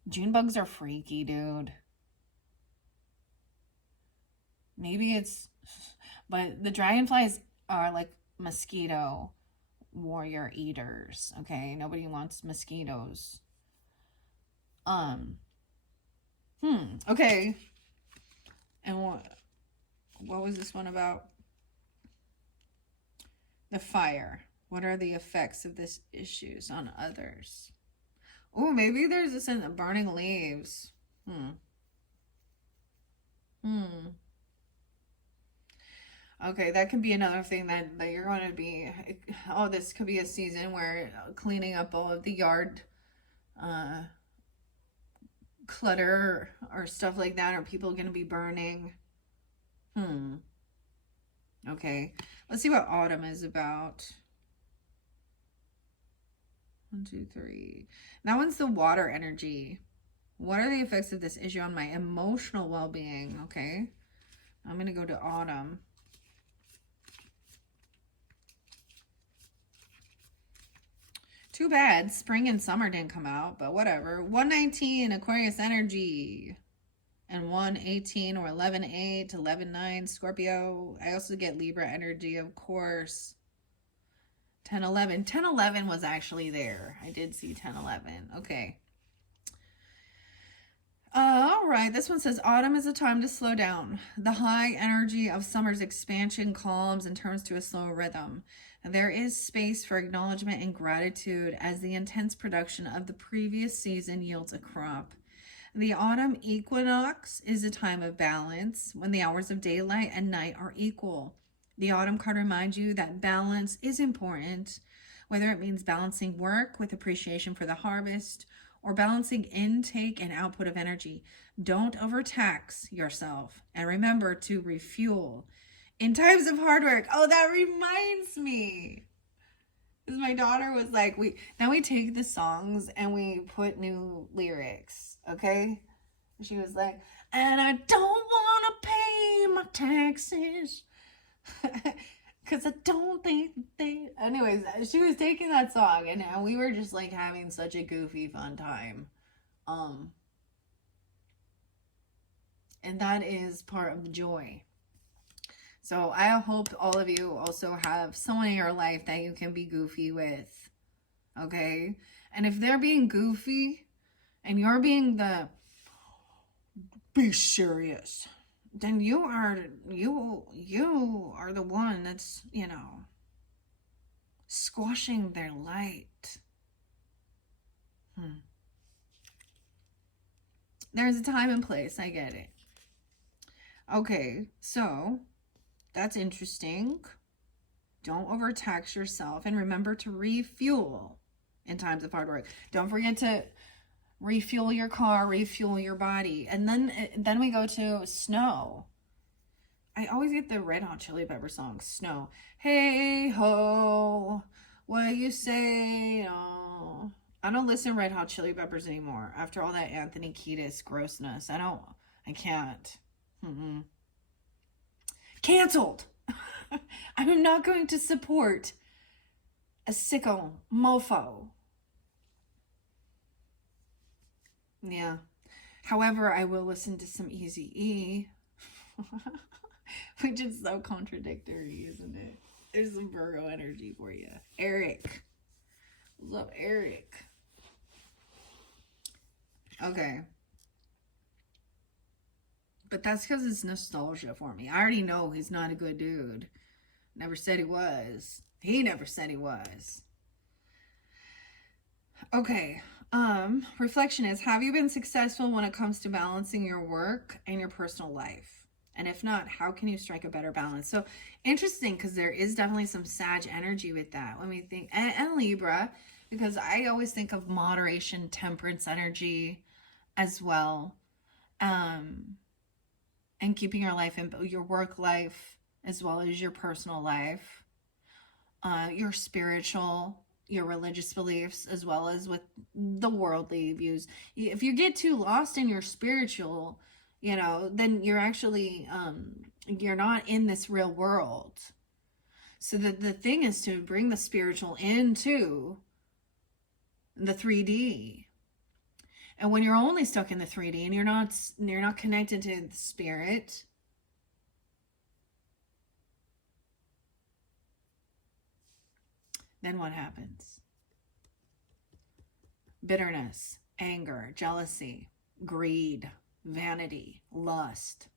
June bugs are freaky, dude. Maybe but the dragonflies are like mosquito warrior eaters. Okay, nobody wants mosquitoes. Okay. And what was this one about? The fire. What are the effects of this issues on others? Oh, maybe there's a sense of burning leaves. Okay, that could be another thing that you're going to be, oh, this could be a season where cleaning up all of the yard clutter or stuff like that, are people going to be burning? Okay, let's see what autumn is about. 1, 2, 3. That one's the water energy. What are the effects of this issue on my emotional well-being? Okay, I'm going to go to autumn. Too bad spring and summer didn't come out, but whatever. 119 Aquarius energy. And 118 or 11-8, 11-9 Scorpio. I also get Libra energy, of course. 10-11. 10-11 was actually there. I did see 10-11. Okay. All right. This one says, autumn is a time to slow down. The high energy of summer's expansion calms and turns to a slow rhythm. There is space for acknowledgement and gratitude as the intense production of the previous season yields a crop. The autumn equinox is a time of balance when the hours of daylight and night are equal. The autumn card reminds you that balance is important, whether it means balancing work with appreciation for the harvest or balancing intake and output of energy. Don't overtax yourself and remember to refuel in times of hard work. Oh, that reminds me. Because my daughter was like, we take the songs and we put new lyrics, okay? She was like, and I don't want to pay my taxes because I don't think they... Anyways, she was taking that song and we were just like having such a goofy, fun time. And that is part of the joy. So I hope all of you also have someone in your life that you can be goofy with, okay? And if they're being goofy and you're being the be serious, then you are the one that's, squashing their light. There's a time and place. I get it. Okay, so... that's interesting. Don't overtax yourself and remember to refuel in times of hard work. Don't forget to refuel your car, refuel your body. And then we go to snow. I always get the Red Hot Chili Pepper song, Snow. Hey ho, what you say? Oh. I don't listen to Red Hot Chili Peppers anymore. After all that Anthony Kiedis grossness. I can't. Canceled. I'm not going to support a sicko mofo. Yeah. However, I will listen to some Eazy-E. Which is so contradictory, isn't it? There's some Virgo energy for you. Eric. What's up, Eric? Okay. But that's because it's nostalgia for me. I already know he's not a good dude. Never said he was. He never said he was. Okay. Reflection is, have you been successful when it comes to balancing your work and your personal life? And if not, how can you strike a better balance? So interesting, because there is definitely some Sag energy with that when we think, and Libra, because I always think of moderation, temperance energy as well. And keeping your life in your work life as well as your personal life, your spiritual, your religious beliefs, as well as with the worldly views. If you get too lost in your spiritual, then you're actually you're not in this real world. So the thing is to bring the spiritual into the 3D. And when you're only stuck in the 3D and you're not connected to the spirit, then what happens? Bitterness, anger, jealousy, greed, vanity, lust.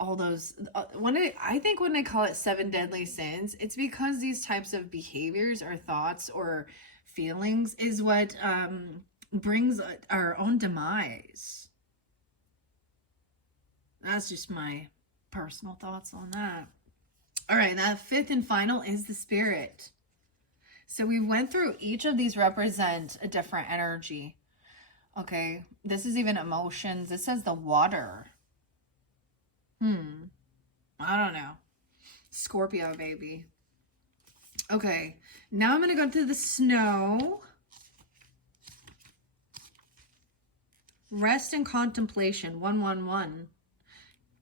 All those, I think when they call it 7 deadly sins, it's because these types of behaviors or thoughts or feelings is what brings our own demise. That's just my personal thoughts on that. All right, that fifth and final is the spirit. So we went through each of these represent a different energy. Okay, this is even emotions. This says the water. I don't know. Scorpio, baby. Okay, now I'm going to go to the snow. Rest and contemplation, 111.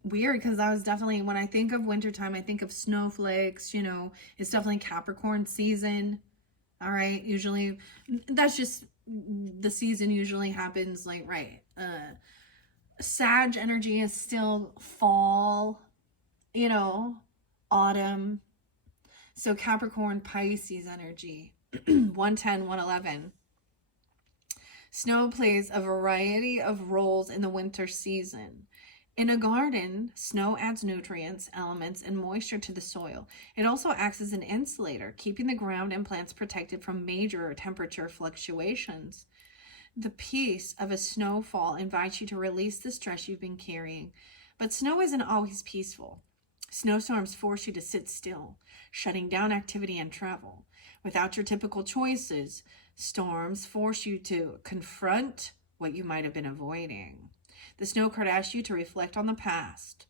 Weird, because I was definitely, when I think of wintertime, I think of snowflakes, it's definitely Capricorn season. All right, usually, that's just, the season usually happens like, right. Sag energy is still fall, autumn. So Capricorn, Pisces energy, 110, 111. Snow plays a variety of roles in the winter season. In a garden, snow adds nutrients, elements, and moisture to the soil. It also acts as an insulator, keeping the ground and plants protected from major temperature fluctuations. The peace of a snowfall invites you to release the stress you've been carrying. But snow isn't always peaceful. Snowstorms force you to sit still, shutting down activity and travel. Without your typical choices, storms force you to confront what you might have been avoiding. The snow card asks you to reflect on the past.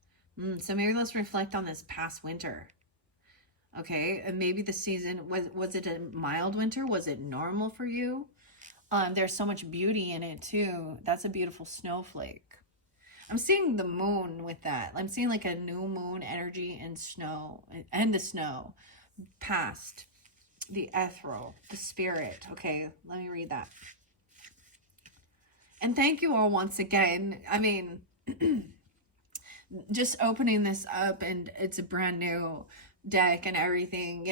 So maybe let's reflect on this past winter. Okay, and maybe the season, was it a mild winter? Was it normal for you? There's so much beauty in it too. That's a beautiful snowflake. I'm seeing the moon with that. I'm seeing like a new moon energy in snow, and the snow past the ethereal, the spirit. Okay, let me read that. And thank you all once again. I mean, just opening this up, and it's a brand new deck and everything,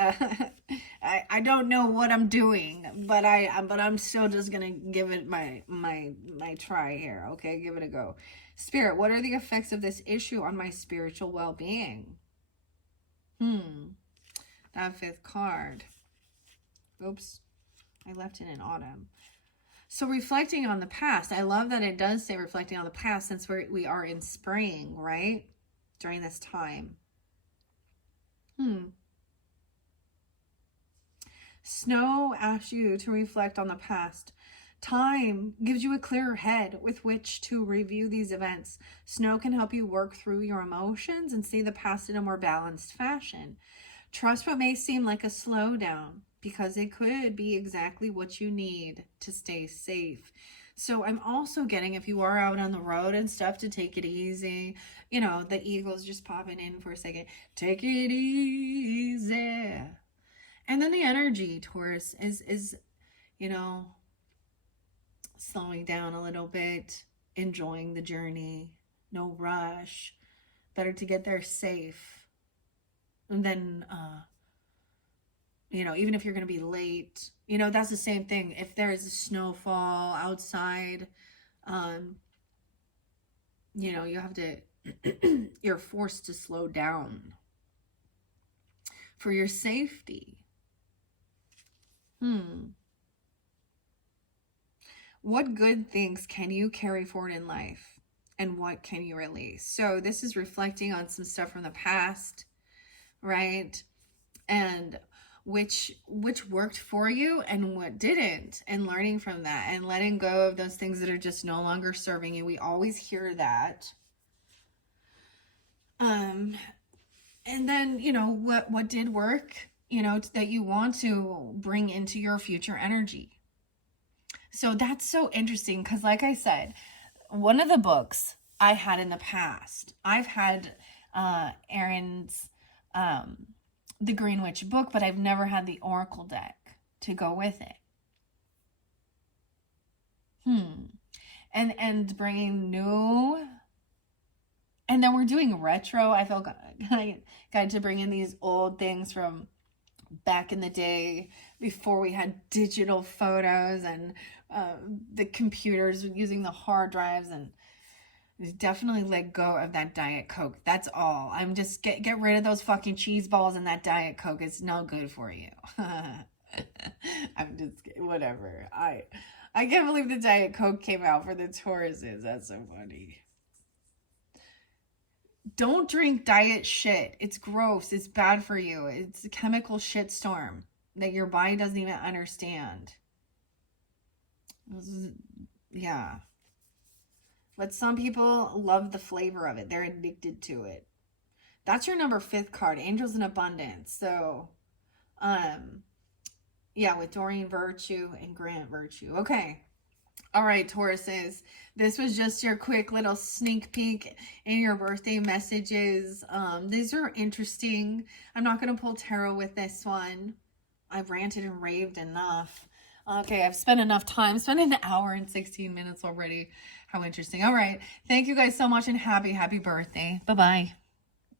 I don't know what I'm doing, but I'm still just gonna give it my try here. Okay, give it a go. Spirit, what are the effects of this issue on my spiritual well-being? That fifth card. Oops, I left it in autumn. So reflecting on the past. I love that it does say reflecting on the past, since we are in spring, right? During this time. Snow asks you to reflect on the past. Time gives you a clearer head with which to review these events. Snow can help you work through your emotions and see the past in a more balanced fashion. Trust what may seem like a slowdown, because it could be exactly what you need to stay safe. So I'm also getting, if you are out on the road and stuff, to take it easy. The eagle's just popping in for a second. Take it easy. And then the energy, Taurus, is slowing down a little bit, enjoying the journey, no rush, better to get there safe. And then you know, even if you're going to be late, you know, that's the same thing. If there is a snowfall outside, um, you know, you have to, you're forced to slow down for your safety. What good things can you carry forward in life? And what can you release? So this is reflecting on some stuff from the past, right? And which worked for you and what didn't, and learning from that and letting go of those things that are just no longer serving you. We always hear that. And then, you know, what did work, you know, that you want to bring into your future energy. So that's so interesting because, like I said, one of the books I had in the past, I've had Aaron's The Green Witch book, but I've never had the Oracle deck to go with it. And bringing new, and then we're doing retro. I felt I got to bring in these old things from back in the day before we had digital photos and the computers using the hard drives, and definitely let go of that Diet Coke. That's all. I'm just get rid of those fucking cheese balls and that Diet Coke. It's no good for you. I'm just whatever. I can't believe the Diet Coke came out for the Tauruses. That's so funny. Don't drink diet shit. It's gross. It's bad for you. It's a chemical shitstorm that your body doesn't even understand. Yeah. But some people love the flavor of it. They're addicted to it. That's your number 5 card, Angels in Abundance. So, yeah, with Doreen Virtue and Grant Virtue. Okay. All right, Tauruses, this was just your quick little sneak peek in your birthday messages. These are interesting. I'm not going to pull tarot with this one. I've ranted and raved enough. Okay, I've spent enough time. Spent an hour and 16 minutes already. How interesting. All right. Thank you guys so much and happy birthday. Bye-bye.